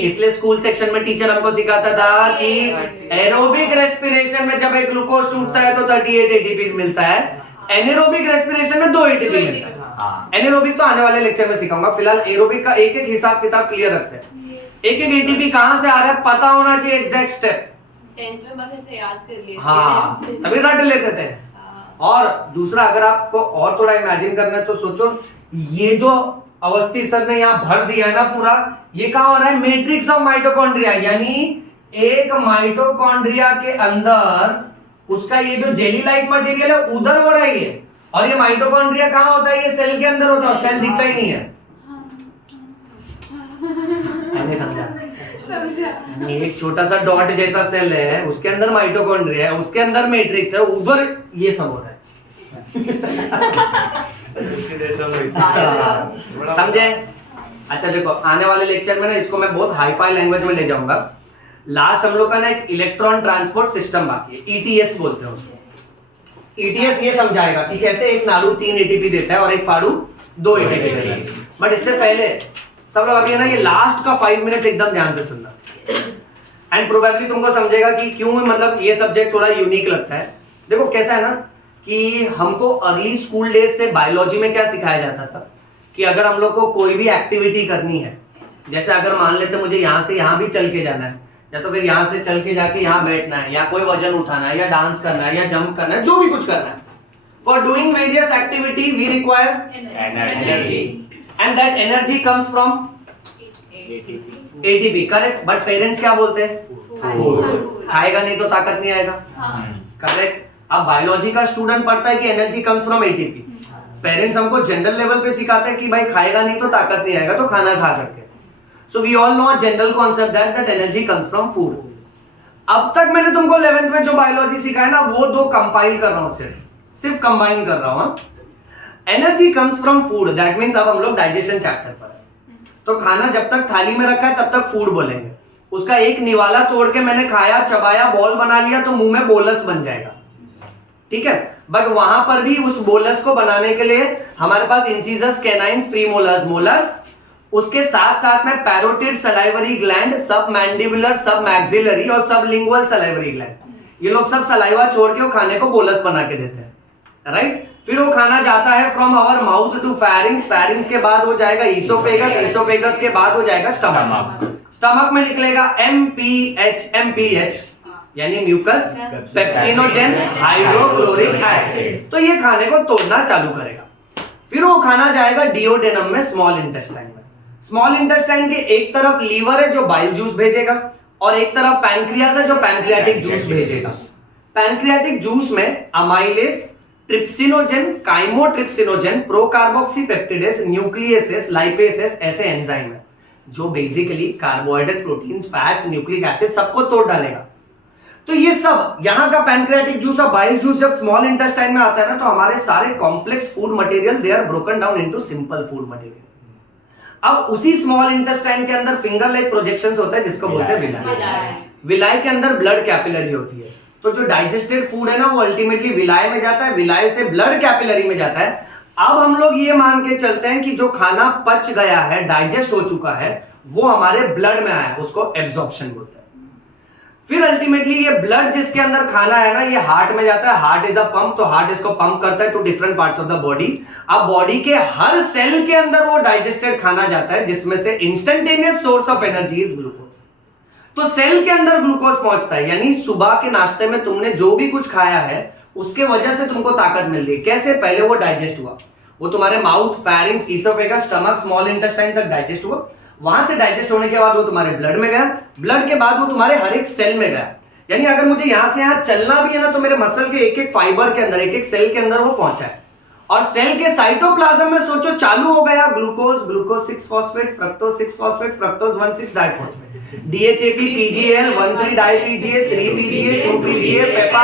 इसलिए स्कूल सेक्शन में टीचर हमको सिखाता था कि एरोबिक रेस्पिरेशन में जब एक ग्लूकोज टूटता है तो 38 एटीपी मिलता है, एनेरोबिक रेस्पिरेशन में 2 एटीपी मिलता है। एनेरोबिक तो आने वाले लेक्चर में सिखाऊंगा, फिलहाल एरोबिक का एक एक हिसाब किताब क्लियर रखते हैं। एक एक एटीपी कहां से आ रहा है पता होना चाहिए, एग्जैक्ट स्टेप। 10th में बस ऐसे याद कर लिए हाँ तभी रट लेते थे। और दूसरा अगर आपको और थोड़ा इमेजिन करना है तो सोचो, ये जो अवस्थी सर ने यहाँ भर दिया है ना पूरा, ये कहाँ हो रहा है? मैट्रिक्स ऑफ माइटोकॉन्ड्रिया, यानी एक माइटोकॉन्ड्रिया के अंदर उसका ये जो जेली लाइक मटेरियल है उधर हो रहा है ये, और ये माइटोकॉन्ड्रिया कहाँ होता है? ये सेल के अंदर होता है, सेल दिखता ही नहीं है। मैंने समझा, एक छोटा सा डॉट जैसा सेल है, उसके अंदर माइटोकॉन्ड्रिया है, उसके अंदर मैट्रिक्स है, उधर ये सब हो रहा है। समझे? अच्छा देखो, आने वाले लेक्चर में ना इसको मैं बहुत हाई फाई लैंग्वेज में ले जाऊंगा। लास्ट हम लोग का ना एक इलेक्ट्रॉन ट्रांसपोर्ट सिस्टम बाकी है, ईटीएस बोलते हैं उसको। ईटीएस ये समझाएगा कि कैसे एक नाड़ू 3 एटीपी देता है और एक फाड़ू 2 एटीपी देता है। बट इससे पहले सब लोग अभी है ना ये लास्ट का 5 मिनट एकदम ध्यान से सुनना, एंड प्रोबेबली तुमको समझेगा कि क्यों मतलब ये सब्जेक्ट थोड़ा यूनिक लगता है। देखो कैसा है ना कि हमको अर्ली स्कूल डेज से बायोलॉजी में क्या सिखाया जाता था कि अगर हम लोग को कोई भी एक्टिविटी करनी है, जैसे अगर मान लेते मुझे यहाँ से यहाँ भी चल के जाना है, या तो फिर यहाँ से चल के जाके यहाँ बैठना है, या कोई वजन उठाना है, या डांस करना है, या जंप करना है, जो भी कुछ करना है, for doing various activity we require energy, and that energy comes from ATP, correct. But parents क्या बोलते हैं? फूड। खाएगा नहीं तो ताकत नहीं आएगा, करेक्ट। अब बायोलॉजी का स्टूडेंट पढ़ता है कि energy comes from ATP, parents हमको जनरल लेवल पे सिखाते हैं कि भाई खाएगा नहीं तो ताकत नहीं आएगा, तो खाना खा करके। So we all know a general concept that energy comes from food. अब तक मैंने तुमको 11th में जो बायोलॉजी सिखाया ना, वो दो कंपाइल कर रहा हूं, सिर्फ कंबाइन कर रहा हूं। Energy comes from food, that means अब हम लोग डाइजेशन चैप्टर पर है, तो खाना जब तक थाली में रखा है तब तक फूड बोलेंगे। उसका एक निवाला तोड़ के मैंने खाया, चबाया, बॉल बना लिया तो मुंह में बोलस बन जाएगा, ठीक है। बट वहां पर भी उस बोलस को बनाने के लिए हमारे पास इंसिजस, कैनाइन्स, प्रीमोलर्स, मोलर्स, उसके साथ साथ में पैरोटिड, सलाइवरी ग्लैंड, सब मैंडिबुलर, सब मैक्सिलरी और सब लिंगुअल सलाइवरी ग्लैंड, ये लोग सब सलाइवा छोड़ के वो खाने को बोलस बना के देते हैं, राइट। फिर वो खाना जाता है from our mouth to pharynx, pharynx के बाद हो जाएगा ईसोफेगस, ईसोफेगस के बाद हो जाएगा स्टमक, स्टमक में निकलेगा एमपीएच, एमपीएच यानी म्यूकस पेप्सिनोजेन हाइड्रोक्लोरिक एसिड, तो ये खाने को तोड़ना चालू करेगा। फिर वो खाना जाएगा डिओडेनम में, स्मॉल इंटेस्टाइन में। स्मॉल इंटेस्टाइन के एक तरफ लीवर है जो बाइल जूस भेजेगा, और एक तरफ पैनक्रियास है जो पैनक्रियाटिक जूस भेजेगा। पैनक्रियाटिक जूस में amylase, trypsinogen, chymotrypsinogen, procarboxypeptidase, nucleases, lipases ऐसे एंजाइम है जो basically carbohydrate, proteins, fats, nucleic acid सबको तोड़ डालेगा। तो ये सब यहाँ का पैनक्रियाटिक जूस और बाइल जूस जब स्मॉल इंटेस्टाइन में आता है ना, तो हमारे सारे complex food material they are broken down into simple food material. अब उसी स्मॉल इंटेस्टाइन के अंदर फिंगर लाइक प्रोजेक्शंस होता है जिसको बोलते हैं विलाई। विलाई के अंदर ब्लड कैपिलरी होती है, तो जो डाइजेस्टेड फूड है ना वो अल्टीमेटली विलाई में जाता है, विलाई से ब्लड कैपिलरी में जाता है। अब हम लोग ये मान के चलते हैं कि जो खाना पच गया है, डाइजेस्ट हो चुका है, वो हमारे ब्लड में आया, उसको एब्जॉर्प्शन बोलते हैं। फिर अल्टीमेटली ये ब्लड जिसके अंदर खाना है ना, ये हार्ट में जाता है, हार्ट इज अ पंप, तो हार्ट इसको पंप करता है to different parts of the body. अब बॉडी के हर सेल के अंदर वो डाइजेस्टेड खाना जाता है, जिसमें से instantaneous source of energy is glucose. तो सेल के अंदर ग्लूकोज पहुंचता है, यानी सुबह के नाश्ते में तुमने जो भी कुछ खाया है उसके वजह से तुमको ताकत मिल रही है। कैसे? पहले वो डाइजेस्ट हुआ, वो तुम्हारे mouth, pharynx, oesophagus, stomach, small intestine तक डाइजेस्ट हुआ। वहां से डाइजेस्ट होने के बाद वो तुम्हारे ब्लड में गया, ब्लड के बाद वो तुम्हारे हर एक सेल में गया। यानी अगर मुझे यहां से यहां चलना भी है ना, तो मेरे मसल के एक एक फाइबर के अंदर, एक एक सेल के अंदर वो पहुंचा है। और सेल के साइटोप्लाज्म में सोचो चालू हो गया glucose, glucose 6 phosphate, fructose 6 phosphate, fructose 1,6 diphosphate, DHAP, PGL, 1,3 diPGA, 3 PGA, 2 PGA, PEPA.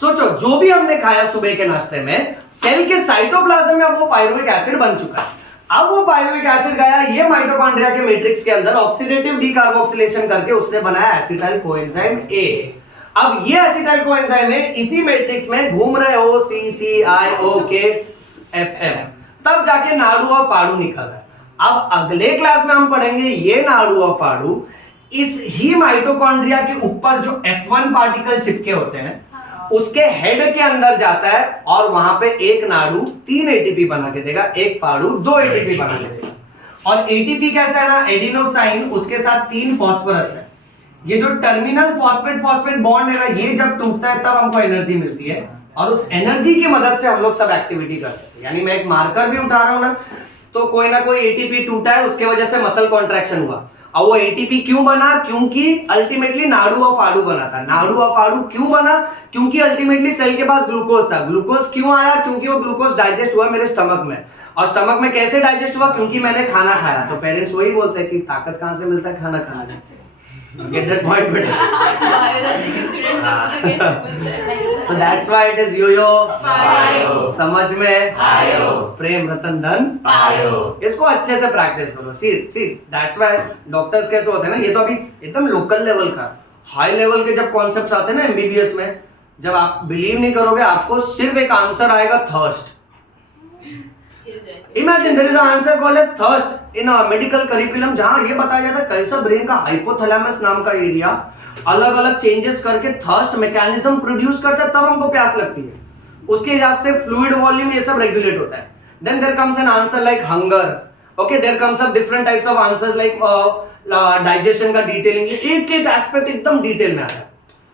सोचो जो भी हमने खाया सुबह के नाश्ते में, सेल के साइटोप्लाज्म में अब वो पायरुविक एसिड बन चुका है। अब वो पायरुविक एसिड गया ये माइटोकॉन्ड्रिया के मैट्रिक्स के अंदर, ऑक्सीडेटिव डीकार्बोक्सिलेशन करके उसने बनाया एसिटाइल कोएंजाइम ए। अब ये एसिटाइल कोएंजाइम ए इसी मैट्रिक्स में घूम रहे हो CCIOKFM, तब जाके नाड़ू और फाड़ू निकल रहा है। अब अगले क्लास में हम पढ़ेंगे ये नाड़ू और फाड़ू इस ही माइटोकॉन्ड्रिया के ऊपर जो F1 पार्टिकल चिपके होते हैं उसके हेड के अंदर जाता है, और वहां पे एक नाड़ू 3 एटीपी बना के देगा, एक फाड़ू 2 एटीपी बना के देगा। और एटीपी कैसा है ना, एडिनोसाइन, उसके साथ 3 फास्फोरस है, ये जो टर्मिनल फॉस्फेट फॉस्फेट बॉन्ड है ना, ये जब टूटता है तब हमको एनर्जी मिलती है, और उस एनर्जी की मदद से हम लोग सब एक्टिविटी कर सकते हैं। यानी मैं एक मार्कर भी उठा रहा हूं ना, तो कोई ना कोई एटीपी टूटा है, उसके वजह से मसल कॉन्ट्रैक्शन हुआ। और वो एटीपी क्यों बना? क्योंकि अल्टीमेटली नाडू ऑफ आडू बना था। नाडू ऑफ आडू क्यों बना? क्योंकि अल्टीमेटली सेल के पास ग्लूकोज था। ग्लूकोज क्यों आया? क्योंकि वो ग्लूकोज डाइजेस्ट हुआ मेरे स्टमक में। और स्टमक में कैसे डाइजेस्ट हुआ? क्योंकि मैंने खाना खाया। तो पेरेंट्स वही बोलते हैं कि ताकत कहां से मिलता है? खाना खाने से। गेट दैट पॉइंट बेटा? बायोलॉजी के स्टूडेंट्स को कैसे बोलते हैं? So that's why it is yoyo. पायो। समझ में आयो। प्रेम रतन धन पायो। इसको अच्छे से प्रैक्टिस करो। सी दैट्स व्हाई डॉक्टर्स कैसे होते हैं ना, ये तो अभी एकदम लोकल लेवल का। हाई लेवल के जब कॉन्सेप्ट्स आते हैं ना एमबीबीएस में, जब आप बिलीव नहीं करोगे, आपको सिर्फ एक आंसर आएगा, thirst. Imagine there is an answer called as thirst in a medical curriculum, जहां ये बताया जाता है कैसा ब्रेन का हाइपोथैलेमस नाम का एरिया अलग अलग चेंजेस करके थर्स्ट मैकेनिज्म प्रोड्यूस करता है, तब हमको प्यास लगती है। उसके हिसाब से फ्लूइड वॉल्यूम ये सब रेगुलेट होता है। Then there comes an answer like hunger. Okay, there comes up different types of answers like digestion का डिटेलिंग। एक एक एस्पेक्ट एकदम डिटेल में आता है।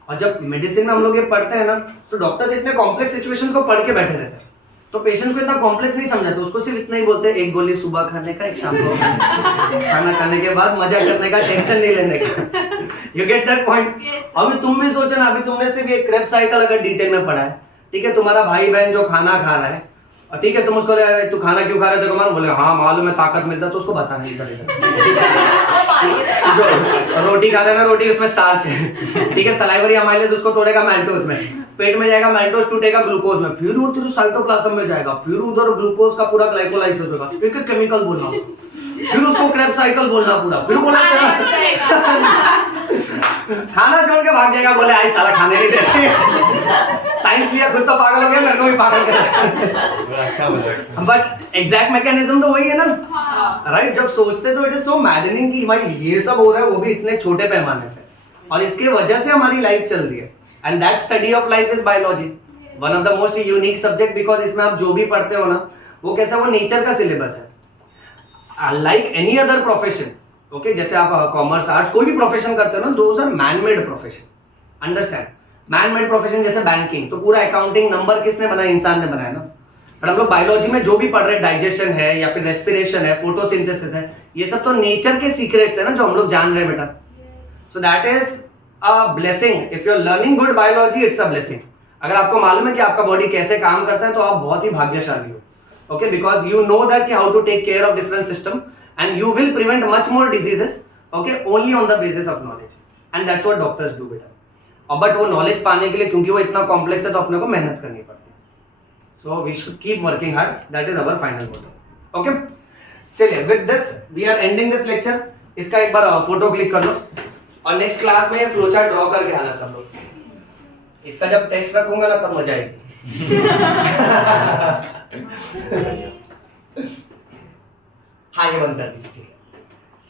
और जब मेडिसिन में हम लोग ये पढ़ते हैं ना, तो डॉक्टर्स इतने कॉम्प्लेक्स सिचुएशंस को पढ़ के बैठे रहते हैं, तो पेशेंट को इतना कॉम्प्लेक्स नहीं समझाते। उसको सिर्फ इतना ही बोलते हैं, एक गोली सुबह खाने का, एक शाम को खाना खाने के बाद मजा करने का, टेंशन नहीं लेने का। You get that point? अभी तुम भी सोचो ना, अभी तुमने सिर्फ एक क्रेब साइकिल अगर डिटेल में पढ़ा है, ठीक है, तुम्हारा भाई बहन जो खाना खा रहा है, और ठीक है, तुम उसको तू खाना क्यों खा रहा है, तो मालूम, बोले हाँ मालूम है ताकत मिलता, तो उसको बताना नहीं पड़ेगा। जो रोटी खा रहा है ना, रोटी उसमें स्टार्च है, ठीक है, सलाइवरी अमाइलेज उसको तोड़ेगा मैल्टोज में, पेट में जाएगा, मैल्टोज टूटेगा ग्लूकोज में, फिर वो तेरे साइटोप्लाज्म में जाएगा, फिर उधर ग्लूकोज का पूरा ग्लाइकोलाइसिस होगा, एक एक केमिकल बोलना, फिर उसको क्रेब साइकिल बोलना पूरा, फिर बोला खाना छोड़ के भाग जाएगा, बोले आई साला खाने नहीं देते। साइंस लिया, खुद तो पागल हो गया, मेरे को भी पागल कर। बट एग्जैक्ट मैकेनिज्म तो वही है ना, राइट? जब सोचते तो इट इज सो मैडनिंग कि भाई ये सब हो रहा है, वो भी इतने छोटे पैमाने पे, और इसके वजह से हमारी लाइफ चल रही है। And that study of life is biology, one of the most unique subject, because इसमें आप जो भी पढ़ते हो ना, वो कैसा, वो नेचर का सिलेबस है। Like any other profession, okay, जैसे आप कॉमर्स आर्ट्स कोई भी प्रोफेशन करते हो ना, those are man made profession. Understand? Man made profession जैसे बैंकिंग, तो पूरा अकाउंटिंग नंबर किसने बनाया? इंसान ने बनाया ना। बट हम लोग बायोलॉजी में जो भी पढ़ रहे हैं, डाइजेशन है या फिर रेस्पिरेशन है, फोटोसिंथेसिस है, ये सब तो नेचर के सीक्रेट्स है ना, जो हम लोग जान रहे हैं बेटा। So that is a blessing. If you are learning good biology, it's a blessing. अगर आपको मालूम है कि आपका बॉडी कैसे काम करता है, तो आप बहुत ही भाग्यशाली हो, okay, because you know that कि how to take care of different system, and you will prevent much more diseases, okay, only on the basis of knowledge, and that's what doctors do बेटा। और but वो knowledge पाने के लिए, क्योंकि वो इतना कॉम्प्लेक्स है, तो अपने को मेहनत करनी पड़ती है। So we should keep working hard, that is our final motto, okay. चलिए, with this we are ending this lecture. इसका एक बार फोटो क्लिक कर लो, और नेक्स्ट क्लास में फ्लो चार्ट ड्रॉ करके आना सब लोग। इसका जब टेस्ट रखूंगा ना, तब मजा आएगी। हाँ, ये बंद कर दीजिए।